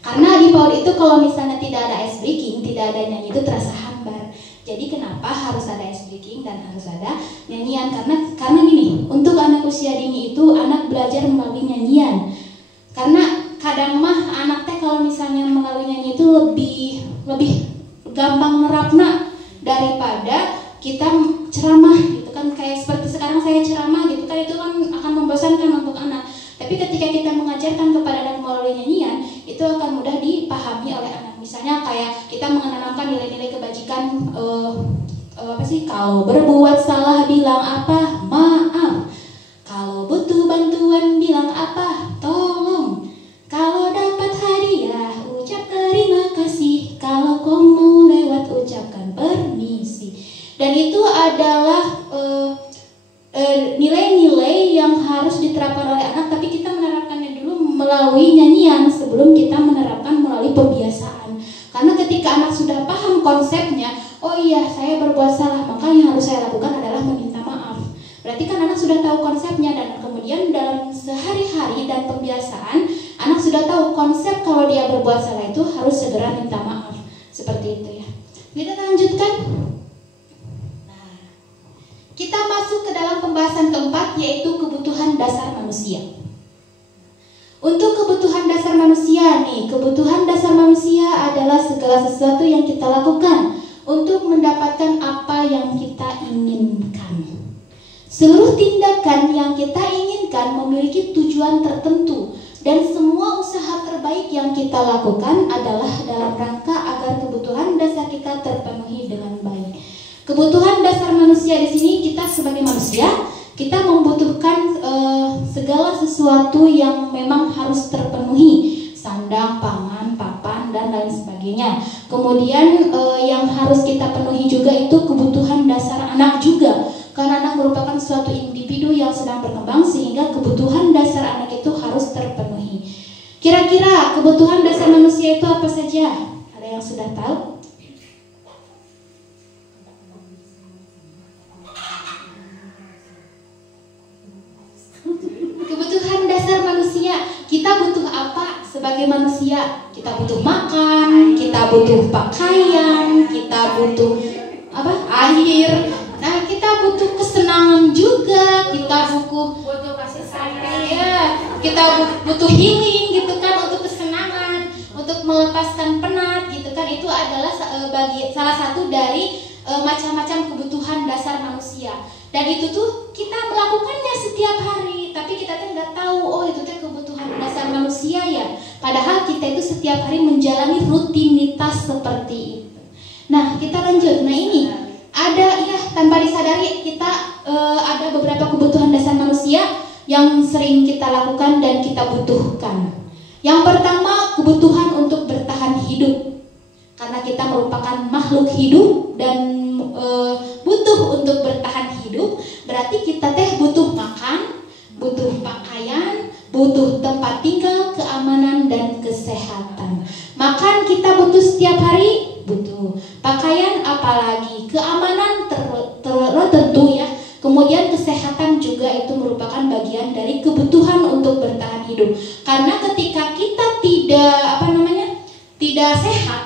Karena di PAUD itu kalau misalnya tidak ada ice breaking, tidak ada nyanyi, itu terasa hambar. Jadi kenapa harus ada ice breaking dan harus ada nyanyian? Karena gini, untuk anak usia dini itu anak belajar melalui nyanyian. Karena kadang mah anak teh kalau misalnya melalui nyanyi itu lebih gampang nerapna daripada kita ceramah gitu kan. Kayak seperti sekarang saya ceramah gitu kan, itu kan akan membosankan untuk anak. Tapi ketika kita mengajarkan kepada anak melalui nyanyian, itu akan mudah dipahami oleh anak. Misalnya kayak kita menanamkan nilai-nilai kebajikan, kalau berbuat salah bilang apa? Maaf. Kalau butuh bantuan bilang apa? Tolong. Kalau dapat hadiah ucap terima kasih. Kalau kau mau lewat ucapkan permisi. Dan itu adalah nilai-nilai yang harus diterapkan oleh anak, tapi kita menerapkannya dulu melalui nyanyian sebelum kita menerapkan melalui pembiasaan. Karena ketika anak sudah paham konsepnya, oh iya saya berbuat salah, maka yang harus saya lakukan adalah meminta maaf. Berarti kan anak sudah tahu konsepnya, dan kemudian dalam sehari-hari dan pembiasaan anak sudah tahu konsep kalau dia berbuat salah itu harus segera minta maaf. Seperti itu ya. Kita lanjutkan. Kita masuk ke dalam pembahasan keempat, yaitu kebutuhan dasar manusia. Untuk kebutuhan dasar manusia nih, kebutuhan dasar manusia adalah segala sesuatu yang kita lakukan untuk mendapatkan apa yang kita inginkan. Seluruh tindakan yang kita inginkan memiliki tujuan tertentu, dan semua usaha terbaik yang kita lakukan adalah dalam rangka agar kebutuhan dasar kita terpenuhi dengan baik. Kebutuhan dasar manusia di sini, kita sebagai manusia, kita membutuhkan segala sesuatu yang memang harus terpenuhi, sandang, pangan, papan, dan lain sebagainya. Kemudian yang harus kita penuhi juga itu kebutuhan dasar anak juga, karena anak merupakan suatu individu yang sedang berkembang, sehingga kebutuhan dasar anak itu harus terpenuhi. Kira-kira kebutuhan dasar manusia itu apa saja? Ada yang sudah tahu? Kebutuhan dasar manusia, kita butuh apa sebagai manusia? Kita butuh makan, kita butuh pakaian, kita butuh air. Nah, kita butuh kesenangan juga, kita butuh kasih sayang. Ya, kita butuh healing gitu kan, untuk kesenangan, untuk melepaskan penat gitu kan. Itu adalah salah satu dari macam-macam kebutuhan dasar manusia. Dan itu tuh kita melakukannya setiap hari, tapi kita tuh nggak tahu, oh itu tuh kebutuhan dasar manusia ya. Padahal kita itu setiap hari menjalani rutinitas seperti itu. Nah, kita lanjut. Nah, ini ada ya, tanpa disadari kita ada beberapa kebutuhan dasar manusia yang sering kita lakukan dan kita butuhkan. Yang pertama, kebutuhan untuk bertahan hidup. Karena kita merupakan makhluk hidup dan butuh untuk bertahan hidup, berarti kita butuh makan, butuh pakaian, butuh tempat tinggal, keamanan, dan kesehatan. Makan kita butuh setiap hari, butuh. Pakaian apalagi, keamanan tentu ya. Kemudian kesehatan juga itu merupakan bagian dari kebutuhan untuk bertahan hidup. Karena ketika kita tidak sehat,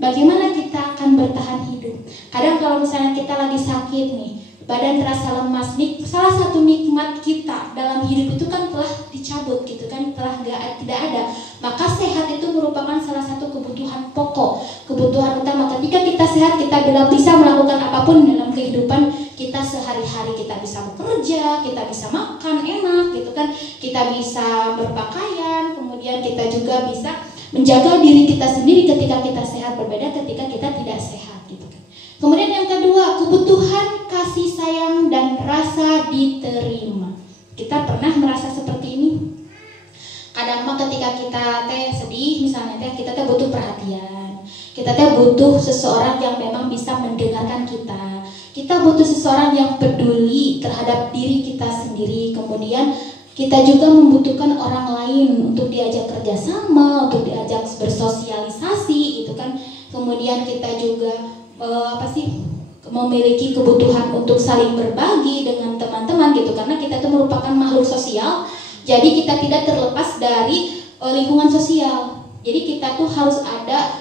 bagaimana kita akan bertahan hidup? Kadang kalau misalnya kita lagi sakit nih, badan terasa lemas, salah satu nikmat kita dalam hidup itu kan telah dicabut gitu kan, tidak ada. Maka sehat itu merupakan salah satu kebutuhan pokok, kebutuhan utama. Ketika kita sehat, kita bisa melakukan apapun dalam kehidupan kita sehari-hari. Kita bisa bekerja, kita bisa makan enak gitu kan, kita bisa berpakaian, kemudian kita juga bisa menjaga diri kita sendiri ketika kita sehat, berbeda ketika kita tidak sehat gitu kan. Kemudian yang kedua, kebutuhan kasih sayang dan rasa diterima. Kita pernah merasa seperti ini? Kadang mah ketika kita sedih misalnya kita butuh perhatian. Kita butuh seseorang yang memang bisa mendengarkan kita. Kita butuh seseorang yang peduli terhadap diri kita sendiri. Kemudian kita juga membutuhkan orang lain untuk diajak kerjasama, untuk diajak bersosialisasi, gitu kan. Kemudian kita juga memiliki kebutuhan untuk saling berbagi dengan teman-teman, gitu, karena kita itu merupakan makhluk sosial. Jadi kita tidak terlepas dari lingkungan sosial. Jadi kita tuh harus ada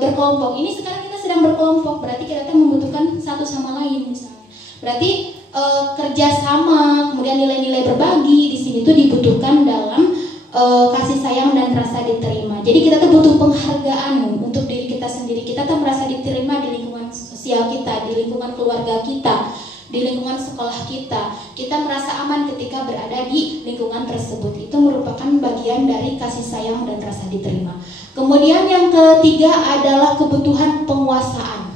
berkelompok. Ini sekarang kita sedang berkelompok, berarti kita tuh membutuhkan satu sama lain misalnya. Berarti kerjasama, kemudian nilai-nilai berbagi di sini tuh dibutuhkan dalam kasih sayang dan rasa diterima. Jadi kita tuh butuh penghargaan untuk diri kita sendiri. Kita tuh merasa diterima di lingkungan sosial kita, di lingkungan keluarga kita, di lingkungan sekolah kita. Kita merasa aman ketika berada di lingkungan tersebut. Itu merupakan bagian dari kasih sayang dan rasa diterima. Kemudian yang ketiga adalah kebutuhan penguasaan.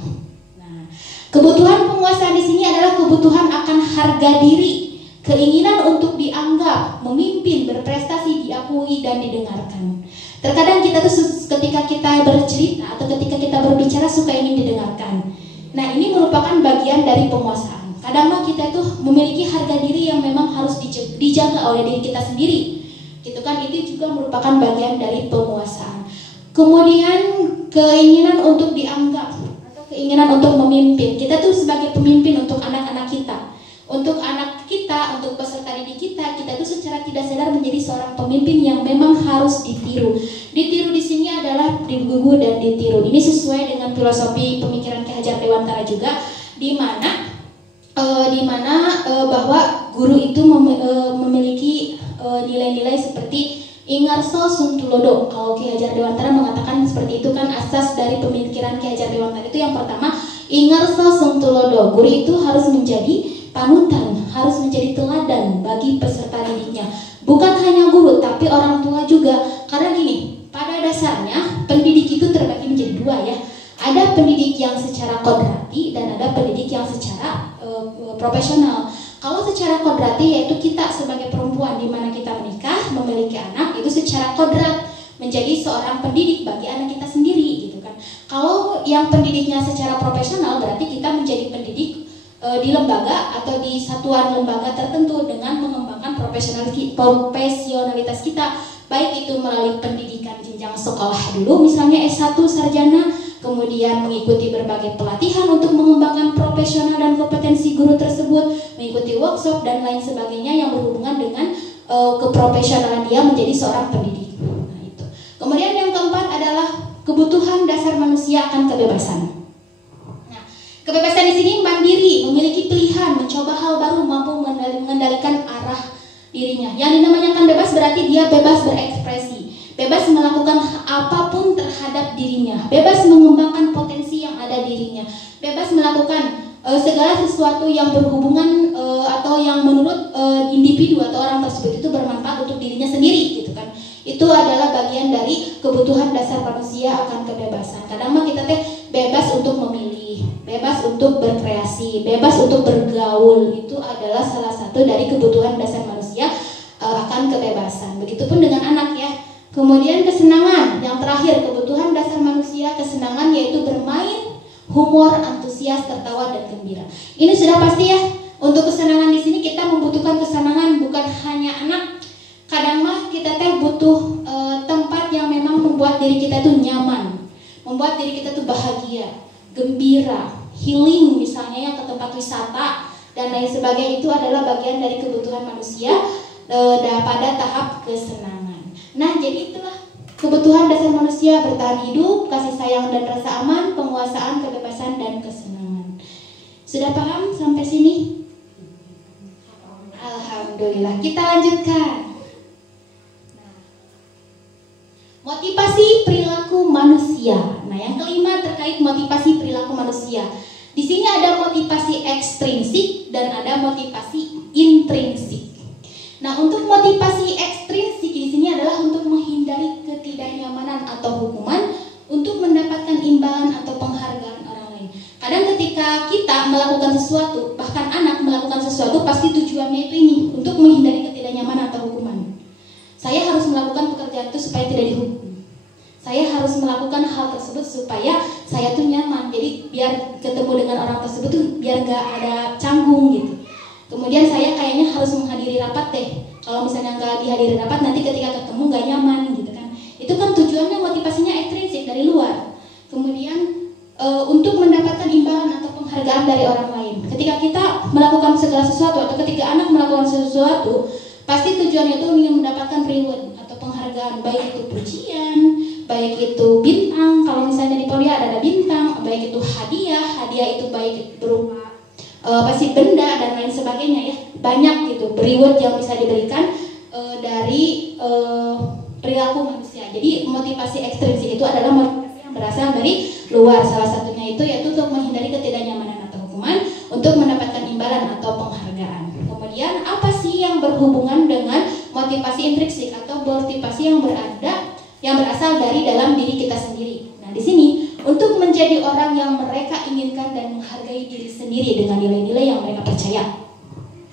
Nah, kebutuhan penguasaan di sini adalah kebutuhan akan harga diri, keinginan untuk dianggap, memimpin, berprestasi, diakui dan didengarkan. Terkadang kita tuh ketika kita bercerita atau ketika kita berbicara suka ingin didengarkan. Nah, ini merupakan bagian dari penguasaan. Kadang kita tuh memiliki harga diri yang memang harus dijaga oleh diri kita sendiri. Gitu kan, itu juga merupakan bagian dari penguasaan. Kemudian keinginan untuk dianggap atau keinginan untuk memimpin. Kita tuh sebagai pemimpin untuk anak-anak kita. Untuk anak kita, untuk peserta didik kita tuh secara tidak sadar menjadi seorang pemimpin yang memang harus ditiru. Ditiru di sini adalah digugu dan ditiru. Ini sesuai dengan filosofi pemikiran Ki Hajar Dewantara juga, di mana bahwa guru itu memiliki nilai-nilai seperti Ingarso Suntulodo. Kalau Ki Hajar Dewantara mengatakan seperti itu kan, asas dari pemikiran Ki Hajar Dewantara itu yang pertama Ingarso Suntulodo. Guru itu harus menjadi panutan, harus menjadi teladan bagi peserta didiknya. Bukan hanya guru, tapi orang tua juga. Karena gini, pada dasarnya pendidik itu terbagi menjadi dua ya. Ada pendidik yang secara kodrati dan ada pendidik yang secara profesional. Kalau secara kodrati yaitu kita sebagai perempuan di mana kita menikah, memiliki anak, itu secara kodrat menjadi seorang pendidik bagi anak kita sendiri, gitu kan. Kalau yang pendidiknya secara profesional berarti kita menjadi pendidik di lembaga atau di satuan lembaga tertentu dengan mengembangkan profesionalitas kita, baik itu melalui pendidikan jenjang sekolah dulu misalnya S1 sarjana, kemudian mengikuti berbagai pelatihan untuk mengembangkan profesional dan kompetensi guru tersebut, mengikuti workshop dan lain sebagainya yang berhubungan dengan keprofesionalan dia menjadi seorang pendidik. Nah, itu. Kemudian yang keempat adalah kebutuhan dasar manusia akan kebebasan. Kebebasan di sini mandiri, memiliki pilihan, mencoba hal baru, mampu mengendalikan arah dirinya. Yang dinamakan bebas berarti dia bebas berekspresi, bebas melakukan apapun terhadap dirinya, bebas mengembangkan potensi yang ada dirinya, bebas melakukan segala sesuatu yang berhubungan atau yang menurut individu atau orang tersebut itu bermanfaat untuk dirinya sendiri, gitu kan. Itu adalah bagian dari kebutuhan dasar manusia akan kebebasan. Kadang mah kita bebas untuk memilih, bebas untuk berkreasi, bebas untuk bergaul. Itu adalah salah satu dari kebutuhan dasar manusia akan kebebasan. Begitupun dengan anak ya. Kemudian kesenangan, yang terakhir kebutuhan dasar manusia kesenangan yaitu bermain, humor, antusias, tertawa dan gembira. Ini sudah pasti ya. Untuk kesenangan di sini kita membutuhkan kesenangan bukan hanya anak. Kadang mah kita butuh tempat yang memang membuat diri kita tuh nyaman, membuat diri kita tuh bahagia, gembira, healing misalnya yang ke tempat wisata dan lain sebagainya. Itu adalah bagian dari kebutuhan manusia pada tahap kesenangan. Nah, jadi itulah kebutuhan dasar manusia: bertahan hidup, kasih sayang dan rasa aman, penguasaan, kebebasan dan kesenangan. Sudah paham sampai sini? Alhamdulillah. Kita lanjutkan. Motivasi perilaku manusia. Nah, yang kelima terkait motivasi perilaku manusia. Di sini ada motivasi ekstrinsik dan ada motivasi intrinsik. Nah, untuk motivasi ekstrinsik di sini adalah untuk menghindari ketidaknyamanan atau hukuman, untuk mendapatkan imbalan atau penghargaan orang lain. Kadang ketika kita melakukan sesuatu, bahkan anak melakukan sesuatu, pasti tujuannya itu ini, untuk menghindari ketidaknyamanan atau hukuman. Saya harus melakukan pekerjaan itu supaya tidak dihukum. Saya harus melakukan hal tersebut supaya saya tuh nyaman. Jadi biar ketemu dengan orang tersebut tuh biar gak ada canggung gitu. Kemudian saya kayaknya harus menghadiri rapat deh. Kalau misalnya nggak dihadiri rapat, nanti ketika ketemu nggak nyaman gitu kan. Itu kan tujuannya, motivasinya ekstrinsik dari luar. Kemudian untuk mendapatkan imbalan atau penghargaan dari orang lain. Ketika kita melakukan segala sesuatu atau ketika anak melakukan sesuatu, pasti tujuannya itu ingin mendapatkan reward atau penghargaan, baik itu pujian, baik itu bintang. Kalau misalnya di Polri ada bintang, baik itu hadiah itu baik berupa pasti benda dan lain sebagainya ya. Banyak gitu reward yang bisa diberikan dari perilaku manusia. Jadi motivasi ekstrinsik itu adalah motivasi yang berasal dari luar. Salah satunya itu yaitu untuk menghindari ketidaknyamanan atau hukuman, untuk mendapatkan imbalan atau penghargaan. Kemudian apa sih yang berhubungan dengan motivasi intrinsik atau motivasi yang berasal dari dalam diri kita sendiri? Nah, di sini untuk menjadi orang yang mereka inginkan dan menghargai diri sendiri dengan nilai-nilai yang mereka percaya.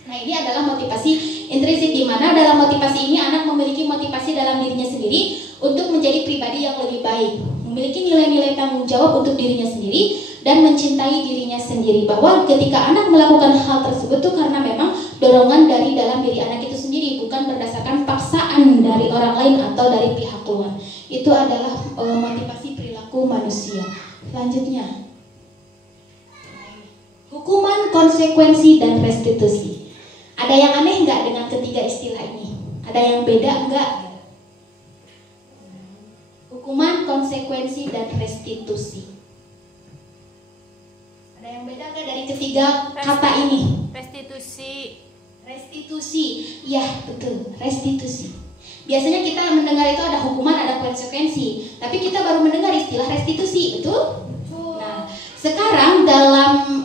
Nah, ini adalah motivasi intrinsik, di mana dalam motivasi ini anak memiliki motivasi dalam dirinya sendiri untuk menjadi pribadi yang lebih baik, memiliki nilai-nilai tanggung jawab untuk dirinya sendiri dan mencintai dirinya sendiri. Bahwa ketika anak melakukan hal tersebut itu karena memang dorongan dari dalam diri anak itu sendiri, bukan berdasarkan paksaan dari orang lain atau dari pihak luar. Itu adalah motivasi perilaku manusia. Selanjutnya, hukuman, konsekuensi, dan restitusi. Ada yang aneh nggak dengan ketiga istilah ini? Ada yang beda nggak? Hukuman, konsekuensi, dan restitusi. Ada yang beda nggak dari ketiga kata ini? Restitusi, ya betul, restitusi. Biasanya kita mendengar itu ada hukuman, ada konsekuensi, tapi kita baru mendengar istilah restitusi, betul? Nah, sekarang dalam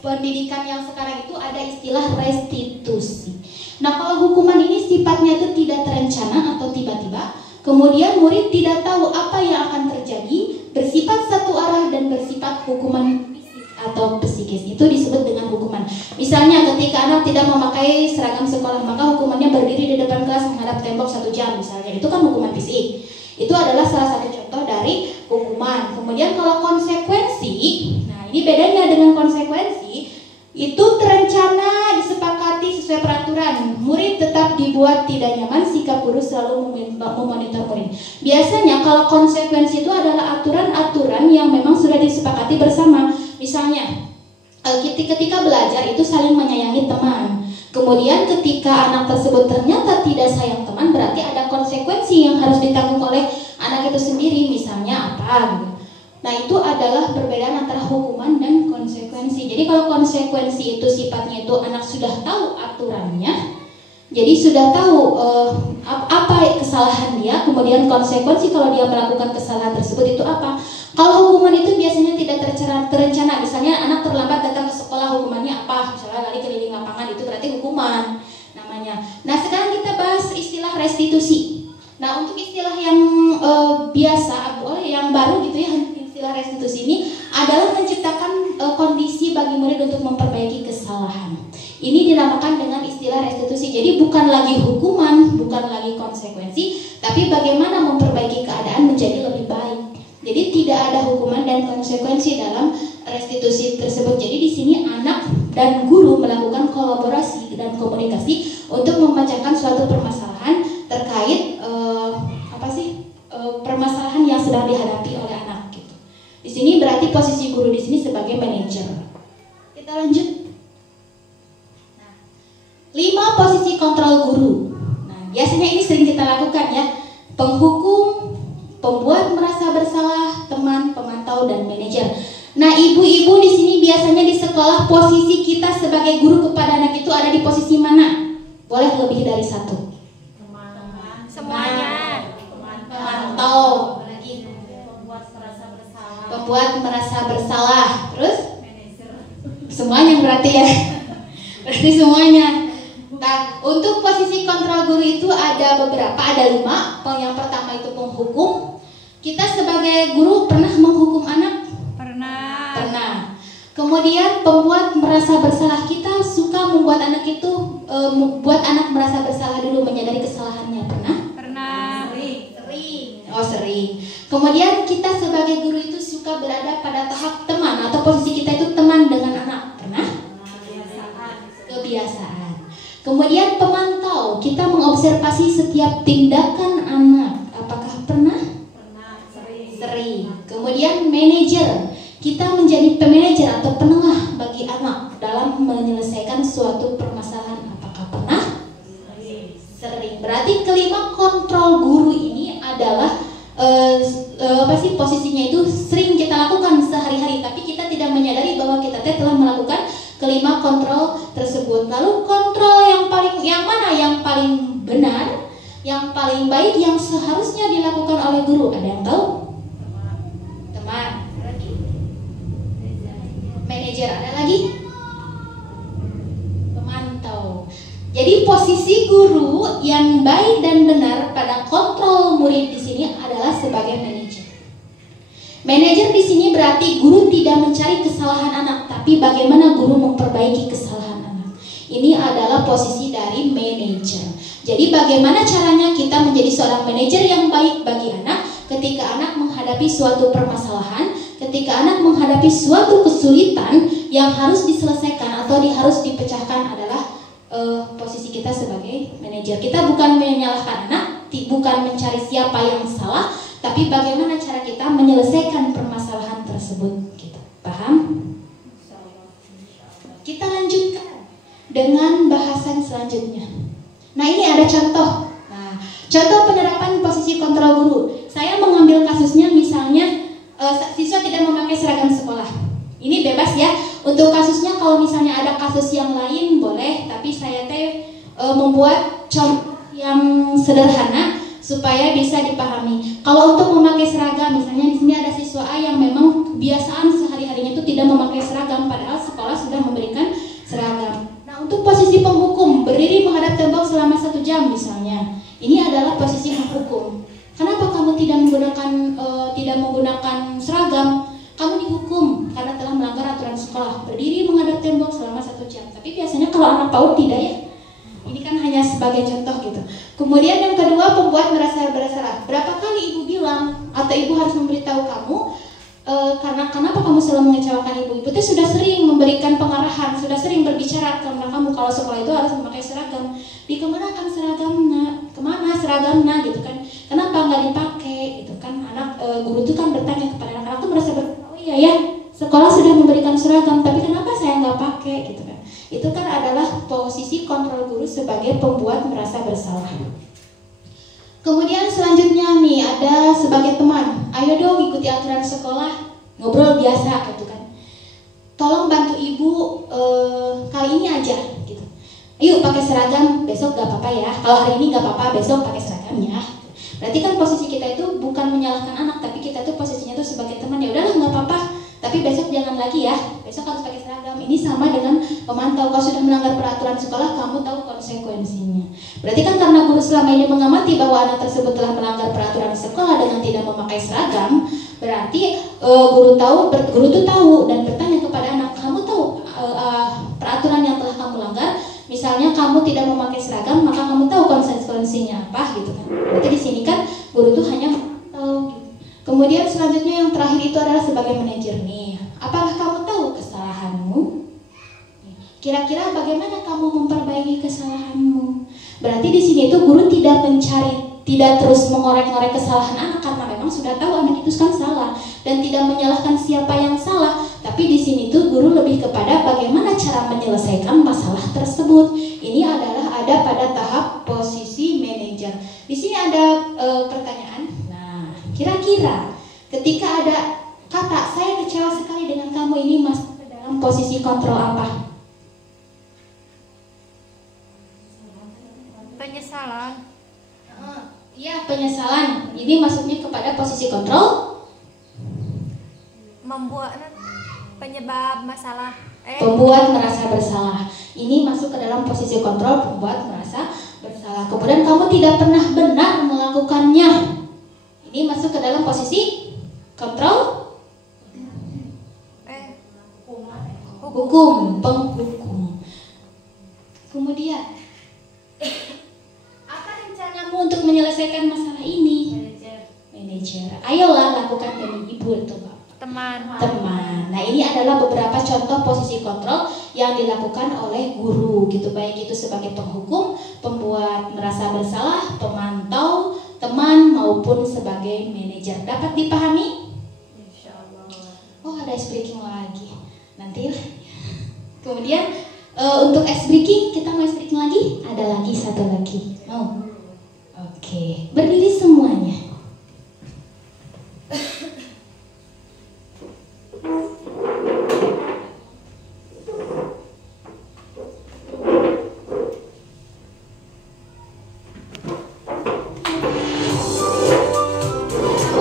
pendidikan yang sekarang itu ada istilah restitusi. Nah, kalau hukuman ini sifatnya itu tidak terencana atau tiba-tiba, kemudian murid tidak tahu apa yang akan terjadi, bersifat satu arah dan bersifat hukuman fisik atau psikis, itu disebut dengan hukuman. Misalnya ketika anak tidak memakai seragam sekolah, maka hukumannya berdiri di depan kelas menghadap tembok 1 jam misalnya, itu kan hukuman fisik. Itu adalah salah satu contoh dari hukuman. Kemudian kalau konsekuensi, nah ini bedanya dengan konsekuensi, itu terencana, disepakati sesuai peraturan. Murid tetap dibuat tidak nyaman, sikap guru selalu memonitor murid. Biasanya kalau konsekuensi itu adalah aturan-aturan yang memang sudah disepakati bersama. Misalnya, ketika belajar itu saling menyayangi teman. Kemudian ketika anak tersebut ternyata tidak sayang teman, berarti ada konsekuensi yang harus ditanggung oleh anak itu sendiri. Misalnya apa gitu. Nah, itu adalah perbedaan antara hukuman dan konsekuensi. Jadi kalau konsekuensi itu sifatnya itu anak sudah tahu aturannya, jadi sudah tahu apa kesalahan dia. Kemudian konsekuensi kalau dia melakukan kesalahan tersebut itu apa. Kalau hukuman itu biasanya tidak terencana. Misalnya anak terlambat datang ke sekolah, hukumannya apa? Misalnya lari keliling lapangan, itu berarti hukuman namanya. Nah, sekarang kita bahas istilah restitusi. Nah, untuk istilah yang biasa, yang baru gitu ya, istilah restitusi ini adalah menciptakan kondisi bagi murid untuk memperbaiki kesalahan. Ini dinamakan dengan istilah restitusi. Jadi bukan lagi hukuman, bukan lagi konsekuensi, tapi bagaimana memperbaiki keadaan menjadi lebih baik. Jadi tidak ada hukuman dan konsekuensi dalam restitusi tersebut. Jadi di sini anak dan guru melakukan kolaborasi dan komunikasi untuk memecahkan suatu permasalahan terkait permasalahan yang sedang dihadapi oleh anak. Gitu. Di sini berarti posisi guru di sini sebagai manajer. Kita lanjut. Nah, 5 posisi kontrol guru. Nah, biasanya ini sering kita lakukan ya. Penghukum, pembuat merasa bersalah, teman, pemantau, dan manajer. Nah, ibu-ibu di sini biasanya di sekolah posisi kita sebagai guru kepada anak itu ada di posisi mana? Boleh lebih dari 1. Teman-teman, Semuanya. Pemantau, lagi pembuat merasa bersalah, terus semuanya berarti ya. Berarti semuanya. Nah, untuk posisi kontrol guru itu ada beberapa, ada 5. Yang pertama itu penghukum. Kita sebagai guru pernah menghukum anak? Pernah. Kemudian pembuat merasa bersalah, kita suka membuat anak itu buat anak merasa bersalah dulu, menyadari kesalahannya. Pernah? Sering. Kemudian kita sebagai guru itu suka berada pada tahap teman atau posisi kita itu teman dengan anak. Pernah? kebiasaan. Kemudian pemantau, kita mengobservasi setiap tindakan anak. Apakah pernah? Pernah, sering. Sering. Kemudian manajer, kita menjadi pemanajer atau penengah bagi anak dalam menyelesaikan suatu permasalahan. Apakah pernah? Sering. Berarti kelima, kontrol guru ini adalah posisinya itu sering kita lakukan sehari-hari, tapi kita tidak menyadari bahwa kita telah melakukan kelima kontrol tersebut. Lalu kontrol yang mana yang paling benar, yang paling baik, yang seharusnya dilakukan oleh guru? Ada yang tahu? Teman. Manajer, ada lagi? Pemantau. Jadi posisi guru yang baik dan benar pada kontrol murid di sini adalah sebagai manajer. Manajer di sini berarti guru tidak mencari kesalahan anak, tapi bagaimana guru memperbaiki kesalahan anak. Ini adalah posisi dari manajer. Jadi bagaimana caranya kita menjadi seorang manajer yang baik bagi anak ketika anak menghadapi suatu permasalahan, ketika anak menghadapi suatu kesulitan yang harus diselesaikan atau harus dipecahkan adalah posisi kita sebagai manajer. Kita bukan menyalahkan anak, bukan mencari siapa yang salah, tapi bagaimana cara kita menyelesaikan permasalahan tersebut. Kita paham? Kita lanjutkan dengan bahasan selanjutnya. Nah, ini ada contoh. Nah, contoh penerapan posisi kontrol guru. Saya mengambil kasusnya misalnya siswa tidak memakai seragam sekolah. Ini bebas ya. Untuk kasusnya kalau misalnya ada kasus yang lain boleh, tapi saya membuat contoh yang sederhana supaya bisa dipahami. Kalau untuk memakai seragam, misalnya di sini ada siswa A yang memang kebiasaan sehari-harinya itu tidak memakai seragam, padahal sekolah sudah memberikan seragam. Nah, untuk posisi penghukum, berdiri menghadap tembok selama 1 jam misalnya, ini adalah posisi penghukum. Kenapa kamu tidak menggunakan seragam? Kamu dihukum karena telah melanggar aturan sekolah, berdiri menghadap tembok selama 1 jam. Tapi biasanya kalau anak PAUD tidak ya. Ini kan hanya sebagai contoh gitu. Kemudian yang kedua, pembuat merasa bersalah. Berapa kali ibu bilang atau ibu harus memberitahu kamu karena kenapa kamu selalu mengecewakan ibu? Ibu itu sudah sering memberikan pengarahan, sudah sering berbicara tentang kamu kalau sekolah itu harus memakai seragam. Dikemanakan seragamnya? Kemana seragamnya gitu kan? Kenapa nggak dipakai? Gitu kan? Anak guru itu kan bertanya kepada anak-anak itu merasa iya ya, sekolah sudah memberikan seragam, tapi kenapa saya nggak pakai gitu kan? Itu kan adalah posisi kontrol guru sebagai pembuat merasa bersalah. Kemudian selanjutnya nih ada sebagai teman, ayo dong ikuti aturan sekolah, ngobrol biasa gitu kan. Tolong bantu ibu kali ini aja gitu. Ayo pakai seragam, besok nggak apa-apa ya. Kalau hari ini nggak apa-apa, besok pakai seragam ya. Berarti kan posisi kita itu bukan menyalahkan anak, tapi kita tuh posisinya tuh sebagai teman. Ya udahlah nggak apa-apa, tapi besok jangan lagi ya. Besok harus pakai seragam. Ini sama dengan pemantau. Kalau sudah melanggar peraturan sekolah, kamu tahu konsekuensinya. Berarti kan karena guru selama ini mengamati bahwa anak tersebut telah melanggar peraturan sekolah dengan tidak memakai seragam, berarti guru tuh tahu dan bertanya kepada anak, kamu tahu peraturan yang telah kamu langgar. Misalnya kamu tidak memakai seragam, maka kamu tahu konsekuensinya apa gitu kan. Berarti di sini kan guru tuh hanya tahu gitu. Kemudian selanjutnya yang terakhir itu adalah sebagai manajer nih. Apakah kamu tahu kesalahanmu? Kira-kira bagaimana kamu memperbaiki kesalahanmu? Berarti di sini itu guru tidak terus mengorek-ngorek kesalahan anak karena memang sudah tahu anak itu kan salah dan tidak menyalahkan siapa yang salah. Tapi di sini tuh guru lebih kepada bagaimana cara menyelesaikan masalah tersebut. Ini adalah ada pada tahap posisi manajer. Di sini ada pertanyaan. Nah, kira-kira ketika ada kata saya kecewa sekali dengan kamu, ini masuk ke dalam posisi kontrol apa? Penyesalan. Iya, penyesalan. Ini masuknya kepada posisi kontrol. Penyebab masalah. Pembuat merasa bersalah. Ini masuk ke dalam posisi kontrol, pembuat merasa bersalah. Kemudian kamu tidak pernah benar melakukannya. Ini masuk ke dalam posisi kontrol. Hukum, penghukum. Kemudian apa rencanamu untuk menyelesaikan masalah ini? Manajer. Ayolah lakukan demi ibu atau bapak. Teman. Teman. Nah, ini adalah beberapa contoh posisi kontrol yang dilakukan oleh guru gitu, baik itu sebagai penghukum, pembuat merasa bersalah, pemantau, teman maupun sebagai manajer. Dapat dipahami? Insyaallah. Oh, ada ice breaking lagi. Nanti lah. Kemudian untuk ice breaking, kita mau ice breaking lagi? Ada lagi satu lagi. Mau? Oke, berdiri semuanya.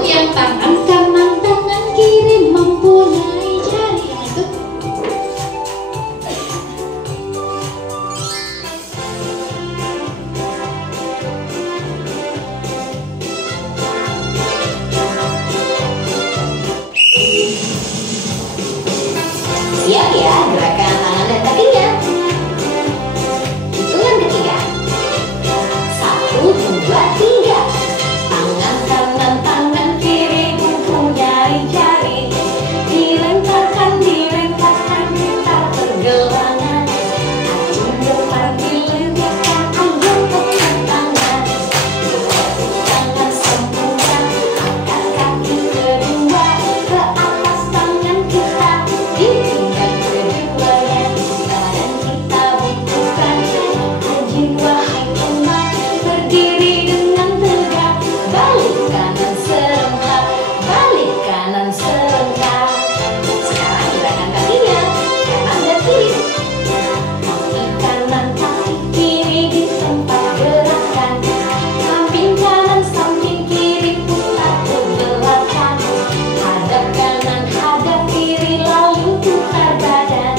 Yang tangan kanan, tangan kiri mempunyai jari. Yang itu Siap ya, gerakan tangan dan kakinya. Hitungan ketiga. 1, 2, 3. Tangan kanan, tangan kiri mempunyai jari. Dilengkarkan, kita pergelangan. Aju depan dilengkarkan, ayo tepuk tangan. Tepuk tangan semua, angkat kaki kedua ke atas tangan kita. Ditinggal keduanya, badan kita bukan rajin wahai teman. Berdiri dengan tegak, balik kanan serentak, balik kanan serentak. Sekarang gerakan kakinya, kanan dan kiri. Kaki kanan, kaki kiri di tempat gerakan. Samping kanan, samping kiri putar ke belakang. Hadap kanan, hadap kiri lalu putar badan.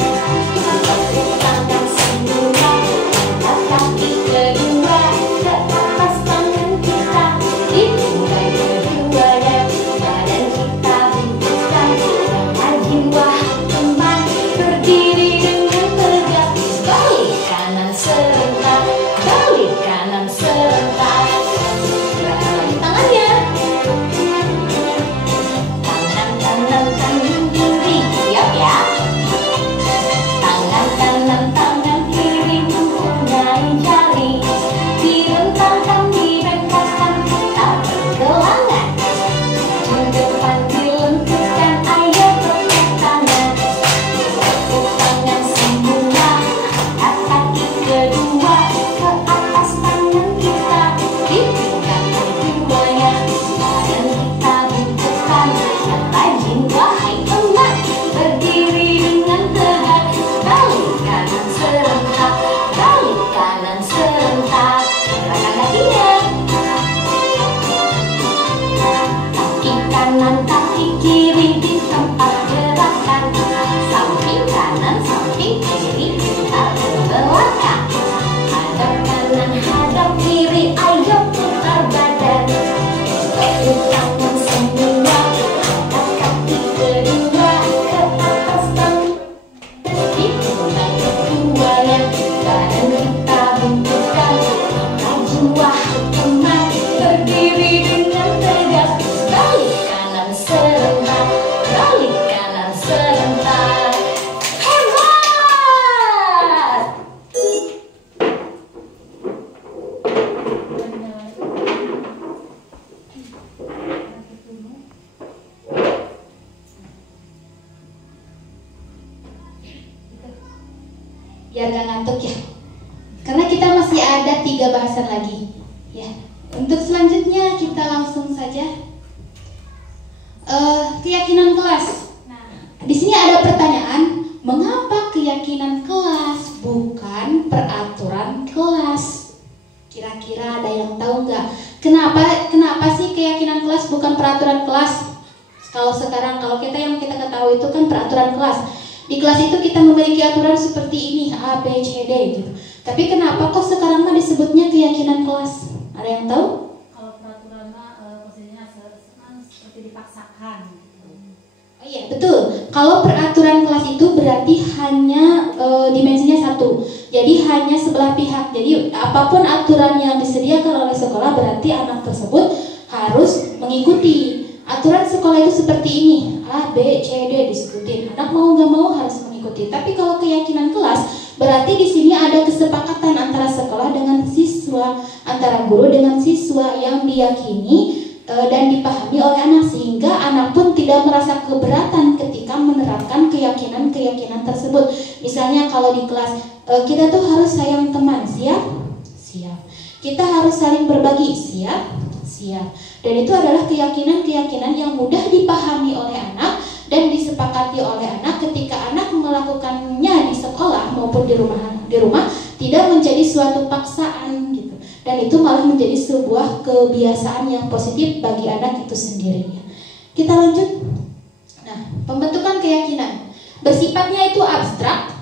Tepuk tangan semua, angkat kaki kedua ke atas tangan kita. Ditinggal keduanya, badan kita bentukkan. Rajin wahai teman, berdiri dengan tegak. Balik kanan serentak, balik kanan serentak. Gerakan lagi tangannya. Tangan kanan, tangan kiri, siap ya. Tangan kanan, tangan kiri mempunyai jari. Dilentangkan, kita pergelangan. Aju depan dilengkapkan, ayo tepuk tangan. Tepuk tangan semua, angkat kaki kedua ke atas tangan kita. Ditinggal keduanya, badan kita bentukkan. Rajin wahai teman, berdiri dengan tegak. Balik kanan serentak, balik kanan serentak. Gerakan kakinya. Kaki kanan, kaki kiri di tempat gerakan. Samping kanan, samping kiri putar ke belakang. Hadap kanan, hadap kiri, ayo putar badan. Tepuk tangan semua, angkat kaki kedua ke atas tangan. Ditinggal keduanya, badan kita bentukkan. Rajin wahai teman, berdiri dengan tegak. Balik kanan serentak, balik kanan serentak. Hebat! biar gak ngantuk ya. Karena kita masih ada 3 bahasan lagi. Ya. Untuk selanjutnya kita langsung saja keyakinan kelas. Nah, di sini ada pertanyaan, mengapa keyakinan kelas bukan peraturan kelas? Kira-kira ada yang tahu nggak? Kenapa sih keyakinan kelas bukan peraturan kelas? Kalau kita yang kita ketahui itu kan peraturan kelas. Di kelas itu kita memiliki aturan seperti ini, A, B, C, D gitu. Tapi kenapa kok sekarang mah disebutnya keyakinan kelas? Ada yang tahu? Kalau peraturan mah posisinya seperti dipaksakan. Oh iya, betul. Kalau peraturan kelas itu berarti hanya dimensinya 1. Jadi hanya sebelah pihak. Jadi apapun aturan yang disediakan oleh sekolah berarti anak tersebut harus mengikuti. aturan sekolah itu seperti ini, A, B, C, D disebutin. Anak mau nggak mau harus mengikuti. Tapi kalau keyakinan kelas, berarti di sini ada kesepakatan antara sekolah dengan siswa, antara guru dengan siswa yang diyakini dan dipahami oleh anak, sehingga anak pun tidak merasa keberatan ketika menerapkan keyakinan-keyakinan tersebut. Misalnya kalau di kelas kita tuh harus sayang teman, siap? Siap. Kita harus saling berbagi, siap? Siap. Dan itu adalah keyakinan-keyakinan yang mudah dipahami oleh anak dan disepakati oleh anak ketika anak melakukannya di sekolah maupun di rumah tidak menjadi suatu paksaan gitu. Dan itu malah menjadi sebuah kebiasaan yang positif bagi anak itu sendiri. Kita lanjut. Nah, pembentukan keyakinan bersifatnya itu abstrak,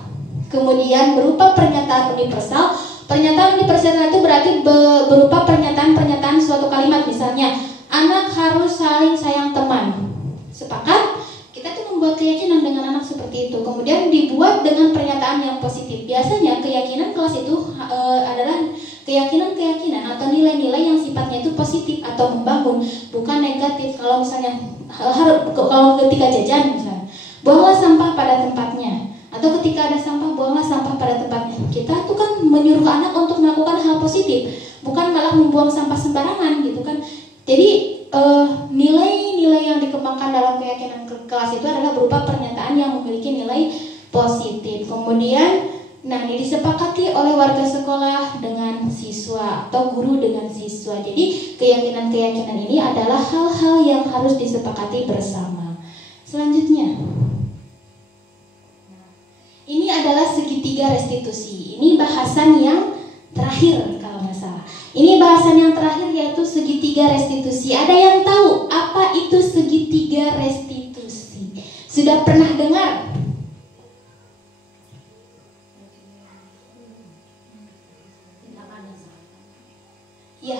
kemudian berupa pernyataan universal. Pernyataan universal itu berarti berupa pernyataan-pernyataan suatu kalimat. Misalnya, anak harus saling sayang teman. Sepakat? Kita tuh membuat keyakinan dengan anak seperti itu. Kemudian dibuat dengan pernyataan yang positif. Biasanya keyakinan kelas itu adalah keyakinan-keyakinan atau nilai-nilai yang sifatnya itu positif atau membangun, bukan negatif. Kalau misalnya kalau ketika jajan misalnya, buanglah sampah pada tempatnya, atau ketika ada sampah, buanglah sampah pada tempatnya. Kita tuh kan menyuruh anak untuk melakukan hal positif, bukan malah membuang sampah sembarangan gitu kan. Jadi nilai-nilai yang dikembangkan dalam keyakinan kelas itu adalah berupa pernyataan yang memiliki nilai positif. Kemudian ini disepakati oleh warga sekolah dengan siswa atau guru dengan siswa. Jadi keyakinan-keyakinan ini adalah hal-hal yang harus disepakati bersama. Selanjutnya, ini adalah segitiga restitusi. Ini bahasan yang terakhir kalau nggak salah. Ini bahasan yang terakhir yaitu segitiga restitusi. Ada yang tahu apa itu segitiga restitusi? Sudah pernah dengar? Ya.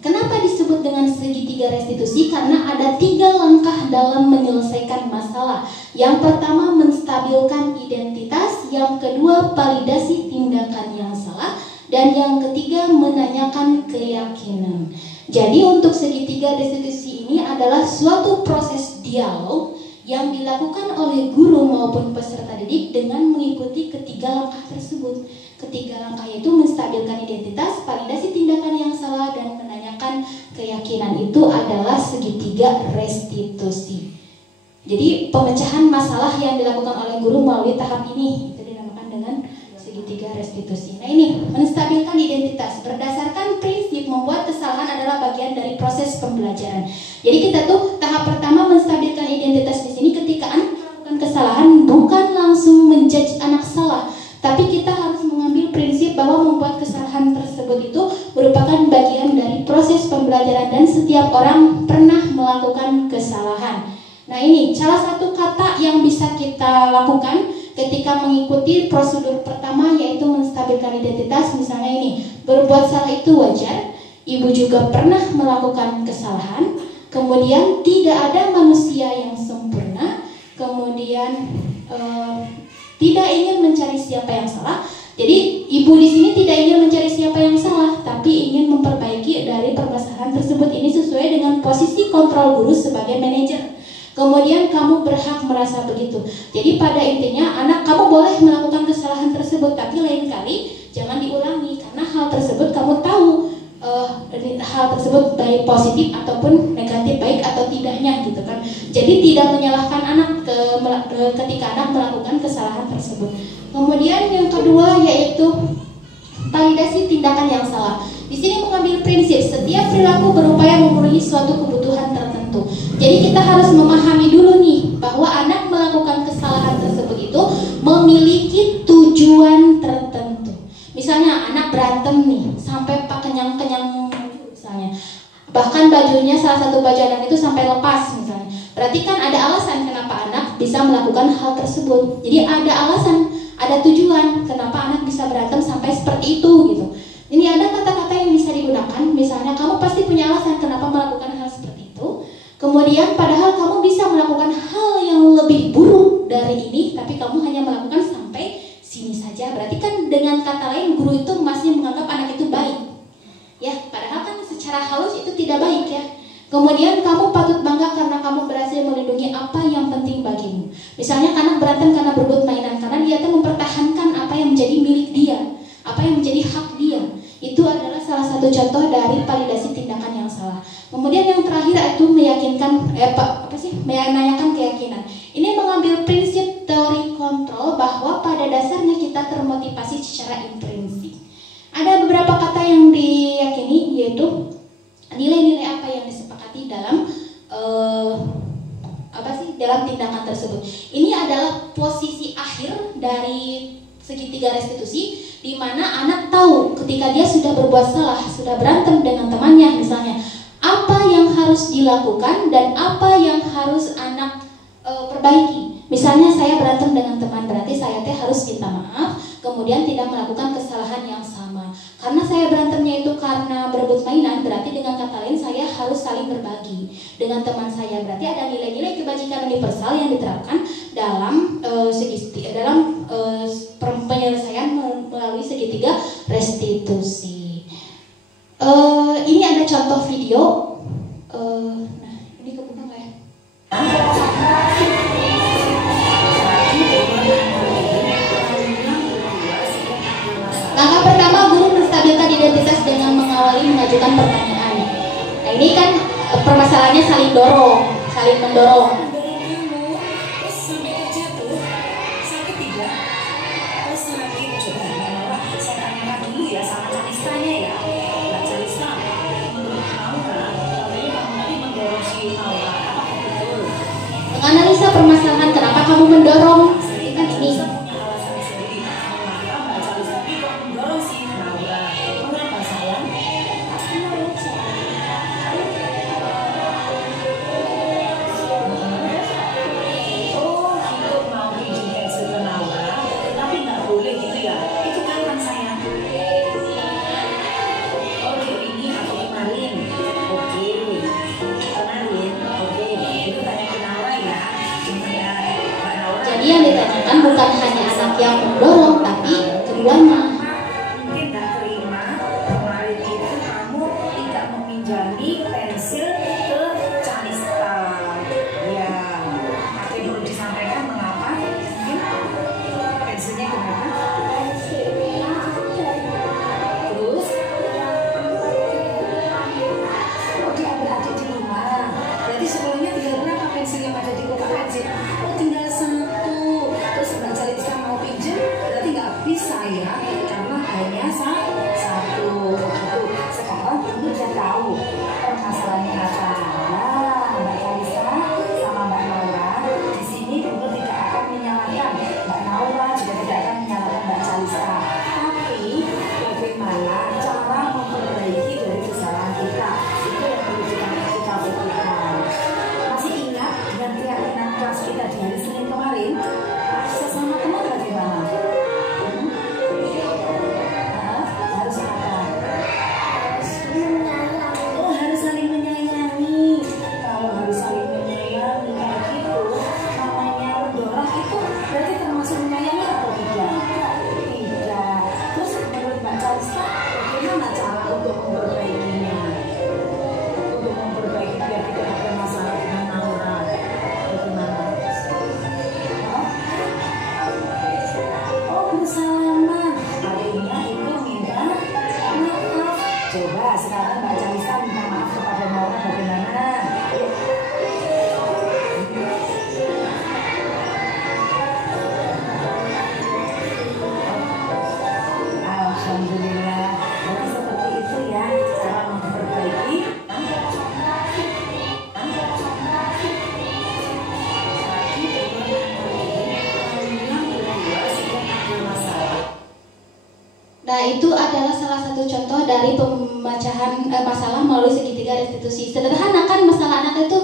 Kenapa disebut dengan segitiga restitusi? Karena ada 3 langkah dalam menyelesaikan masalah. Yang pertama, menstabilkan identitas. Yang kedua, validasi tindakan yang salah. Dan yang ketiga, menanyakan keyakinan. Jadi untuk segitiga restitusi ini adalah suatu proses dialog yang dilakukan oleh guru maupun peserta didik dengan mengikuti ketiga langkah tersebut. Ketiga langkah itu menstabilkan identitas, validasi tindakan yang salah, dan menanyakan keyakinan. Itu adalah segitiga restitusi. Jadi pemecahan masalah yang dilakukan oleh guru melalui tahap ini itu dinamakan dengan segitiga restitusi. Nah ini, menstabilkan identitas berdasarkan prinsip membuat kesalahan adalah bagian dari proses pembelajaran. Jadi kita tuh tahap pertama menstabilkan identitas di sini ketika anak melakukan kesalahan bukan langsung menjudge anak salah, tapi kita harus mengambil prinsip bahwa membuat kesalahan tersebut itu merupakan bagian dari proses pembelajaran dan setiap orang pernah melakukan kesalahan. Nah ini salah satu kata yang bisa kita lakukan ketika mengikuti prosedur pertama yaitu menstabilkan identitas. Misalnya ini, berbuat salah itu wajar, ibu juga pernah melakukan kesalahan, kemudian tidak ada manusia yang sempurna, kemudian tidak ingin mencari siapa yang salah. Jadi ibu di sini tidak ingin mencari siapa yang salah, tapi ingin memperbaiki dari permasalahan tersebut. Ini sesuai dengan posisi kontrol guru sebagai manajer. Kemudian kamu berhak merasa begitu. Jadi pada intinya anak kamu boleh melakukan kesalahan tersebut, tapi lain kali jangan diulangi karena hal tersebut kamu tahu hal tersebut baik positif ataupun negatif, baik atau tidaknya gitu kan. Jadi tidak menyalahkan anak ketika anak melakukan kesalahan tersebut. Kemudian yang kedua yaitu validasi tindakan yang salah. Di sini mengambil prinsip setiap perilaku berupaya memenuhi suatu kebutuhan tertentu. Jadi kita harus memahami dulu nih bahwa anak melakukan kesalahan tersebut itu memiliki tujuan tertentu. Misalnya anak berantem nih sampai kenyang-kenyang misalnya. Bahkan bajunya salah satu baju anak itu sampai lepas misalnya. Berarti kan ada alasan kenapa anak bisa melakukan hal tersebut. Jadi ada alasan, ada tujuan kenapa anak bisa berantem sampai seperti itu gitu. Ini ada kata-kata yang bisa digunakan. Misalnya kamu pasti punya alasan kenapa melakukan hal seperti itu. Kemudian padahal kamu bisa melakukan hal yang lebih buruk dari ini, tapi kamu hanya melakukan sampai sini saja. Berarti kan dengan kata lain guru itu masih menganggap anak itu baik. Ya, padahal kan secara halus itu tidak baik ya. Kemudian kamu patut bangga karena kamu berhasil melindungi apa yang penting bagimu. Misalnya anak berantem karena berebut mainan, karena dia tuh mempertahankan apa yang menjadi milik dia, apa yang menjadi hak dia. Itu adalah salah satu contoh dari validasi tindakan yang salah. Kemudian yang terakhir itu meyakinkan menanyakan keyakinan. Ini mengambil prinsip teori kontrol bahwa pada dasarnya kita termotivasi secara intrinsik. Ada beberapa kata yang diyakini, yaitu nilai-nilai apa yang disepakati dalam dalam tindakan tersebut. Ini adalah posisi akhir dari segitiga restitusi, di mana anak tahu ketika dia sudah berbuat salah, sudah berantem dengan temannya misalnya, apa yang harus dilakukan dan apa yang harus anak perbaiki. Misalnya saya berantem dengan teman, berarti saya harus minta maaf, kemudian tidak melakukan kesalahan yang sama. Karena saya berantemnya itu karena berebut mainan, berarti dengan kata lain saya harus saling berbagi dengan teman saya. Berarti ada nilai-nilai kebajikan universal yang diterapkan dalam penyelesaian melalui segitiga restitusi. Ini ada contoh video. Nah, ini kebuka nggak ya? Langkah pertama, guru menstabilkan identitas dengan mengawali mengajukan pertanyaan. Nah, ini kan permasalahannya saling mendorong. Menganalisa permasalahan, kenapa kamu mendorong? Kan ini. Yang ditanyakan bukan hanya anak yang mendorong, tapi keduanya. Mungkin nggak terima kemarin itu kamu tidak meminjami pensil ke Canista. Ya, ada yang perlu disampaikan mengapa? Mungkin pensilnya kenapa? Terus? Oh, diambil adik di rumah. Berarti sekolahnya tinggal berapa pensil yang ada di kotak pensil? Oh, tinggal satu. Terus Mbak Calista mau pinjam, berarti nggak bisa ya, karena hanya satu. Sekarang Ibu sudah tahu permasalahannya apa. Nah, Mbak Calista sama Mbak Naura, di sini Ibu tidak akan menyalahkan Mbak Naura, juga tidak akan menyalahkan Mbak Calista. Tapi bagaimana cara memperbaiki dari kesalahan kita, itu yang perlu kita pikirkan. Masih ingat dengan keyakinan kelas kita di hari Senin kemarin? Sesama teman bagaimana? Harus apa? Oh, harus saling menyayangi. Kalau harus saling menyayangi kayak gitu, namanya mendorong itu berarti termasuk menyayangi atau tidak? Tidak. Terus menurut Mbak Calista, bagaimana cara untuk memperbaikinya? Untuk memperbaiki biar tidak ada masalah dengan Naura. Bagaimana? Oh, bersalaman. Akhirnya itu minta maaf. Coba sekarang Mbak Calista minta maaf kepada Naura bagaimana? Alhamdulillah. Jadi seperti itu ya cara memperbaiki. Nah, itu adalah salah satu contoh dari pemecahan masalah melalui segitiga restitusi. Sederhana kan, masalah anak itu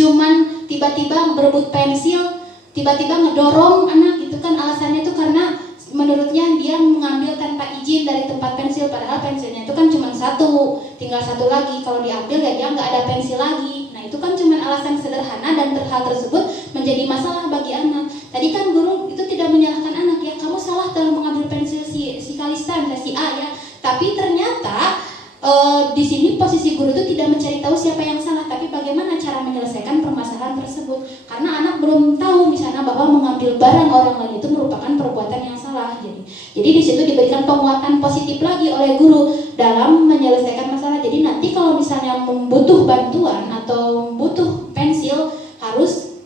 cuman tiba-tiba berebut pensil, tiba-tiba ngedorong anak gitu kan, alasannya itu karena menurutnya dia mengambil tanpa izin dari tempat pensil, padahal pensilnya itu kan cuma satu, tinggal satu lagi, kalau diambil ya dia nggak ada pensil lagi. Nah, itu kan cuma alasan sederhana dan hal tersebut menjadi masalah bagi anak. Tadi kan guru itu tidak menyalahkan anak ya, kamu salah dalam mengambil pensil si Calista, si A ya. Tapi ternyata di sini posisi guru itu tidak mencari tahu siapa yang salah, tapi bagaimana mengambil barang orang lain itu merupakan perbuatan yang salah. Jadi di situ diberikan penguatan positif lagi oleh guru dalam menyelesaikan masalah. Jadi nanti kalau misalnya membutuh bantuan atau butuh pensil harus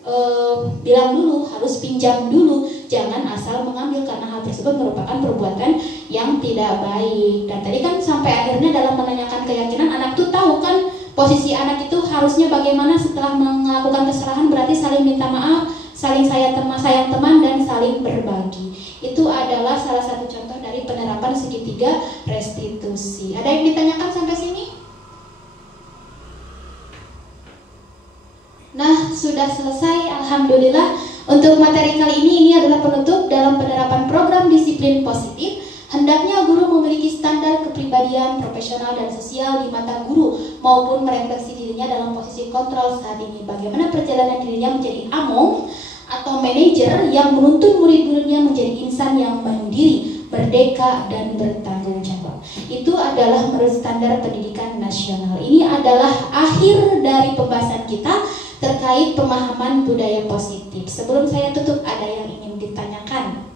bilang dulu, harus pinjam dulu, jangan asal mengambil karena hal tersebut merupakan perbuatan yang tidak baik. Dan tadi kan sampai akhirnya dalam menanyakan keyakinan anak tuh tahu kan posisi anak itu harusnya bagaimana setelah melakukan kesalahan, berarti saling minta maaf, saling sayang teman dan saling berbagi. Itu adalah salah satu contoh dari penerapan segitiga restitusi. Ada yang ditanyakan sampai sini? Nah, sudah selesai, alhamdulillah. Untuk materi kali ini adalah penutup dalam penerapan program disiplin positif. Hendaknya guru memiliki standar kepribadian, profesional, dan sosial di mata guru maupun merefleksi dirinya dalam posisi kontrol saat ini. Bagaimana perjalanan dirinya menjadi among atau manajer yang menuntun murid-muridnya menjadi insan yang mandiri, merdeka, dan bertanggung jawab. Itu adalah menurut standar pendidikan nasional. Ini adalah akhir dari pembahasan kita terkait pemahaman budaya positif. Sebelum saya tutup, ada yang ingin ditanyakan?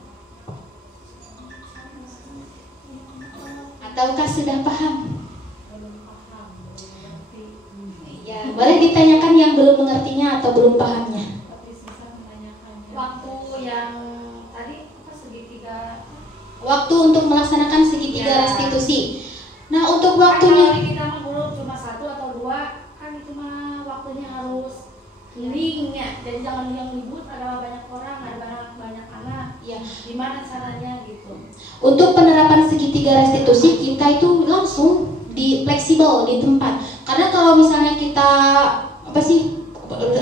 Ataukah sudah paham? Ya, boleh ditanyakan yang belum mengertinya atau belum pahamnya. Waktu yang tadi apa segitiga? Waktu untuk melaksanakan segitiga restitusi. Nah, untuk Waktunya waktunya kita mah guru cuma 1 atau 2, kan itu mah waktunya harus healingnya, dan jangan yang ribut, ada banyak orang, ada banyak anak. ya, Gimana caranya gitu? untuk penerapan segitiga restitusi kita itu langsung fleksibel di tempat. Karena kalau misalnya kita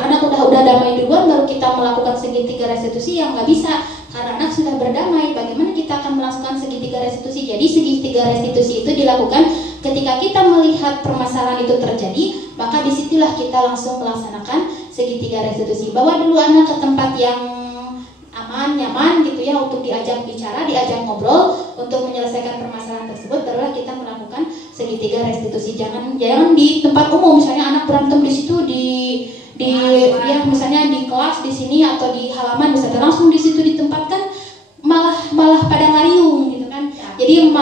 anak udah damai duluan baru kita melakukan segitiga restitusi, yang nggak bisa karena anak sudah berdamai. Bagaimana kita akan melakukan segitiga restitusi? Jadi segitiga restitusi itu dilakukan ketika kita melihat permasalahan itu terjadi, maka disitulah kita langsung melaksanakan segitiga restitusi. Bawa dulu anak ke tempat yang aman, nyaman gitu ya, untuk diajak bicara, diajak ngobrol untuk menyelesaikan permasalahan tersebut, barulah kita melakukan segitiga restitusi. Jangan di tempat umum, misalnya anak berantem di situ ya misalnya di kelas di sini atau di halaman, misalnya langsung di situ ditempatkan, malah pada ngariung gitu kan. Jadi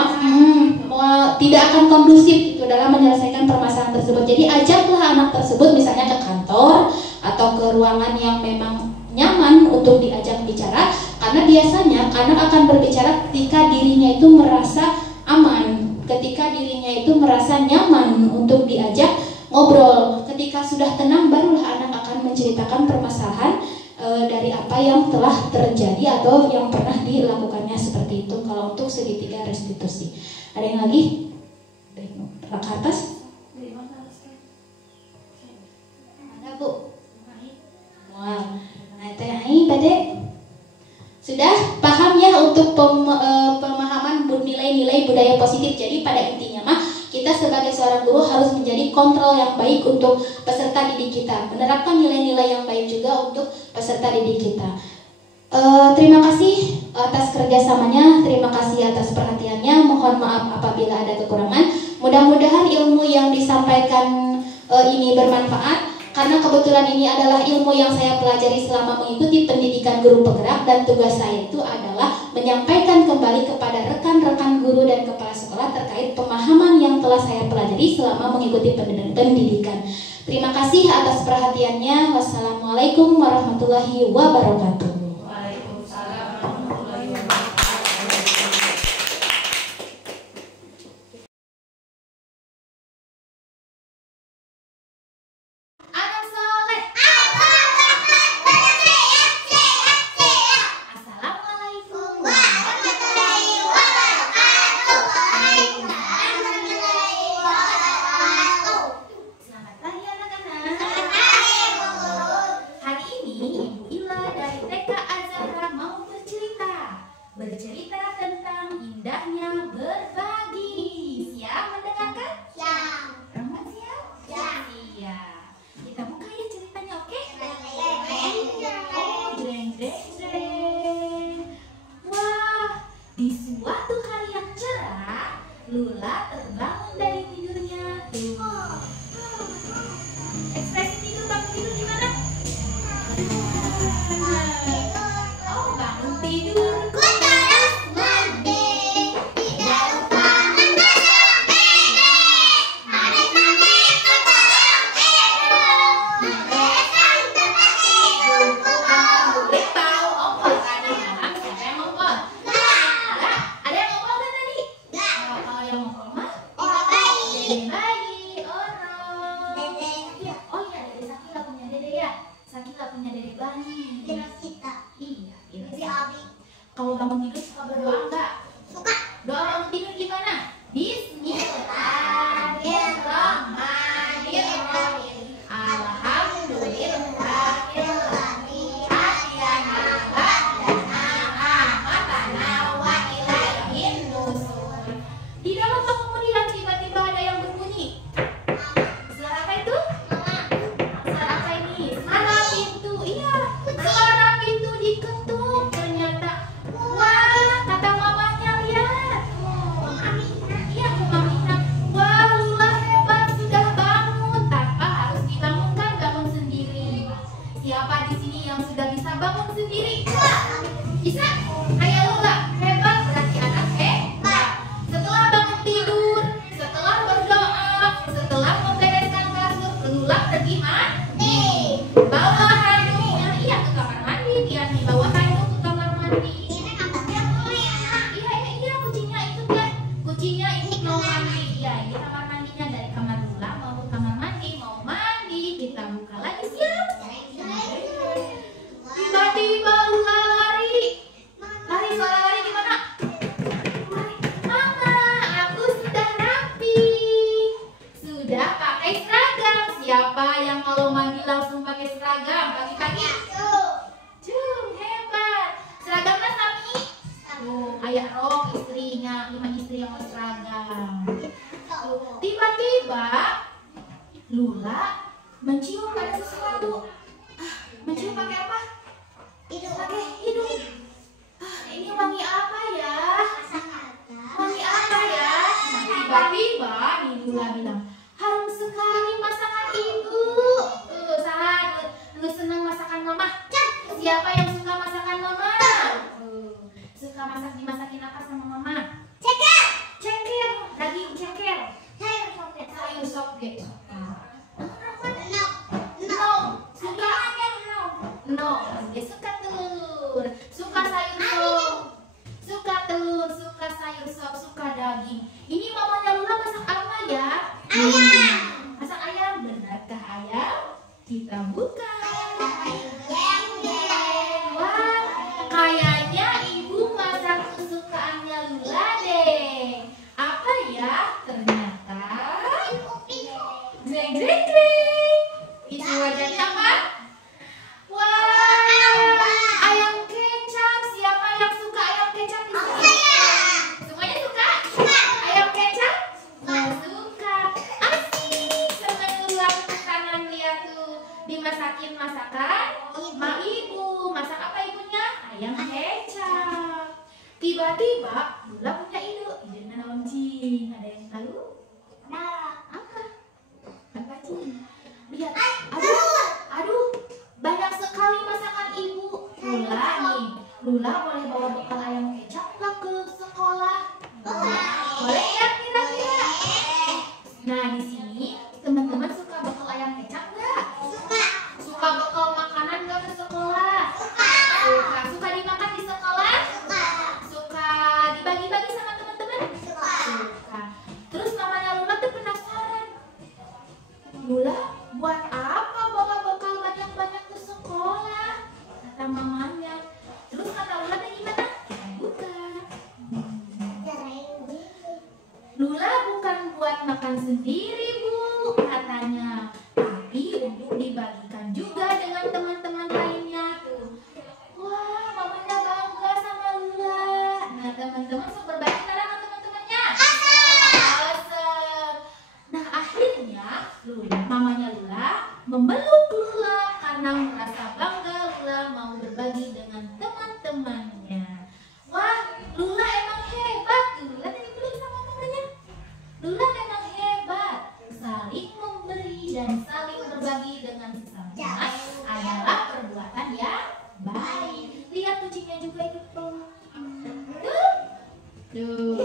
tidak akan kondusif gitu dalam menyelesaikan permasalahan tersebut. Jadi ajaklah anak tersebut misalnya ke kantor atau ke ruangan yang memang nyaman untuk diajak bicara, karena biasanya anak akan berbicara ketika dirinya itu merasa aman, ketika dirinya itu merasa nyaman untuk diajak ngobrol. Ketika sudah tenang, barulah anak akan menceritakan permasalahan dari apa yang telah terjadi atau yang pernah dilakukannya seperti itu. Kalau untuk segitiga restitusi, ada yang lagi? Ke atas? Ada Bu? Wah. Nah, Teh Bade sudah paham ya untuk pemahaman nilai-nilai budaya positif. Jadi pada intinya mah kita sebagai seorang guru harus menjadi kontrol yang baik untuk peserta didik kita, menerapkan nilai-nilai yang baik juga untuk peserta didik kita. Terima kasih atas kerjasamanya, terima kasih atas perhatiannya. Mohon maaf apabila ada kekurangan. Mudah-mudahan ilmu yang disampaikan ini bermanfaat, karena kebetulan ini adalah ilmu yang saya pelajari selama mengikuti pendidikan guru penggerak, dan tugas saya itu adalah menyampaikan kembali kepada rekan-rekan guru dan kepala sekolah terkait pemahaman yang telah saya pelajari selama mengikuti pendidikan. Terima kasih atas perhatiannya. Wassalamualaikum warahmatullahi wabarakatuh. Waalaikumsalam warahmatullahi wabarakatuh. Anak soleh. Assalamualaikum warahmatullahi wabarakatuh. Selamat pagi anak-anak. Hari ini Ibu Ila dari TK Azahra mau bercerita tentang indahnya berbagi. Siap mendengarkan? Siap. Rahmat siap? Siap. Kita buka ya ceritanya, oke? Oh, jreng jreng jreng. Wah, di suatu hari yang cerah, Lula terbangun dari tidurnya. Tuh. Ekspresi tidur bangun tidur gimana? Oh, bangun tidur. Kalau bangun tidur suka berdoa enggak? Suka. Doa bangun tidur gimana? Bismillahirrahmanirrahim. Alhamdulillahirrahmanirrahim. Ahyana ba'dana amatana wa ilaihin nusur. Di dalam pengemudian tiba-tiba ada yang berbunyi. Suara apa itu? Suara apa ini? Suara pintu. Iya, suara pintu diketuk. Ternyata kata mamanya, lihat. Iya, Mamina. Wah, Lula hebat, sudah bangun. Tanpa harus dibangunkan, bangun sendiri. Siapa di sini yang sudah bisa bangun sendiri? Bisa? Kayak Lula, hebat, berarti anak hebat. Setelah bangun tidur, setelah berdoa, setelah membereskan kasur, Lula pergi mandi. Bawa handuk. Iya, ke kamar mandi. Dia nih bawa handuk ke kamar mandi. Iya, kucingnya itu mau mandi. Iya, ini kamar mandinya. Dari kamar Lula mau ke kamar mandi, mau mandi. Kita buka lagi, siap. Tiba-tiba Lula lari. Suara lari gimana? Mama, aku sudah rapi. Sudah pakai seragam. Siapa yang kalau mandi langsung pakai seragam pagi-pagi? Hebat. Seragamnya Sami. Ayah Roh, istrinya, 5 istri yang mau seragam. Tiba-tiba Lula mencium ada sesuatu. Mencium pakai apa? Pakai hidung. Ini wangi apa ya? Wangi apa ya? Tiba-tiba nih Lula bilang, harum sekali masakan ibu. Sahat, lu senang masakan mama? Siapa yang suka masakan mama? Suka dimasakin apa sama mama? Ceker, daging ceker. Sayur sopge. No, dia suka telur, suka sayur sop, suka telur, suka sayur sop, suka daging. Ini mamanya Lula masak apa ya? Ayam. Masak ayam, benarkah ayam? Kita buka. Wah, kayaknya ibu masak kesukaannya Lula deh. Apa ya? Ternyata greng. Isi wajahnya apa? Wah, ayam kecap. Siapa yang suka ayam kecap di sini? Semuanya suka? Ayam kecap? Suka. Asik. Senang Lula tepuk tangan, lihat tuh. Dimasakin masakan ma ibu. Masak apa ibunya? Ayam kecap. Tiba-tiba Lula punya ide. Ide naon cing? Ada yang tahu? Apa? Apa cing? Lihat. Aduh. Banyak sekali masakan ibu. Lula boleh bawa bekal ayam kecap nggak ke sekolah? Boleh ya kira-kira? Nah, di sini teman-teman suka bekal ayam kecap nggak? Suka bekal makanan nggak ke sekolah? Suka dimakan di sekolah? Suka dibagi-bagi sama teman-teman? Suka. Terus mamanya Lula tuh penasaran. Lula, buat apa bawa bekal banyak-banyak ke sekolah? Kata mamanya. Terus kata Lula gimana? Buka. juga ikut peluk. Tuh.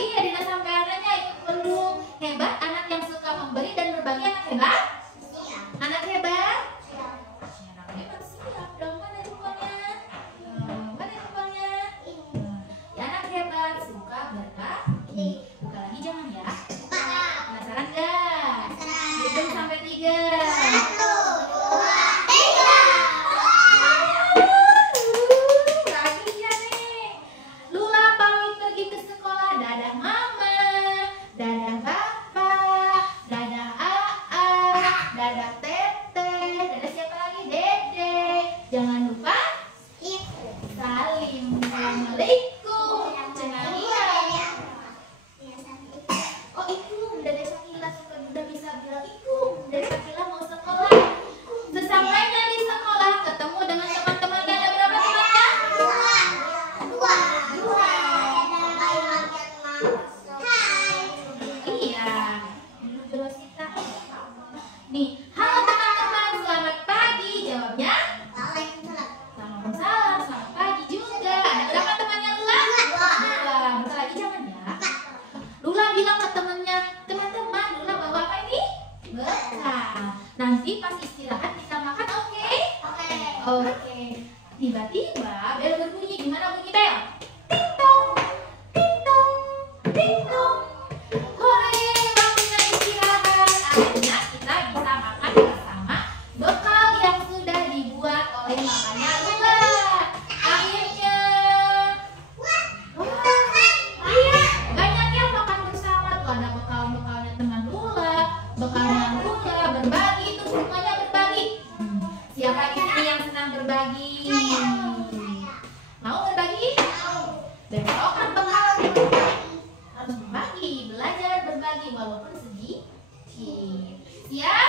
Iya, Dina sampai anaknya ikut peluk. Hebat anak yang suka memberi dan berbagi, anak hebat. Anak hebat. Anak hebat siap dong. Mana jempolnya? Mana jempolnya? Ya, anak hebat suka berbagi. Buka lagi jangan ya. Penasaran gak? Hitung sampai 3. 1, 2, 3. Bagus ya nih. Lula pamit pergi ke sekolah. Dadah mama, dadah papa, dadah aa, dadah teteh, dadah siapa lagi? Dede. Jangan lupa salim. Assalamualaikum. Cenah iya. Oh ikum, Dede Sakila sudah bisa bilang ikum. Dede Sakila mau sekolah. Sesampainya di sekolah ketemu dengan teman-temannya. Ada berapa temannya? 2. Iya. Dulu Rosita. Nih, halo teman-teman, selamat pagi. Jawabnya? Salam, selamat pagi juga. Ada berapa temannya Lula? 2. Buka lagi jangan ya. Lula bilang ke temennya, teman-teman, Lula bawa apa ini? Bekal. Nanti pas istirahat kita makan, oke? Oke. Tiba-tiba bel berbunyi. Gimana bunyi bel? Ting tong, ting tong, ting tong. Hore, waktunya istirahat. Akhirnya kita bisa makan bersama bekal yang sudah dibuat oleh mamanya Lula. Akhirnya iya, banyak yang makan bersama. Tuh ada bekal-bekalnya teman Lula, bekalnya Lula, berbagi itu semuanya berbagi. Siapa di sini yang senang berbagi? Mau berbagi? Besok kan bekal harus berbagi, belajar berbagi walaupun sedikit. Siap?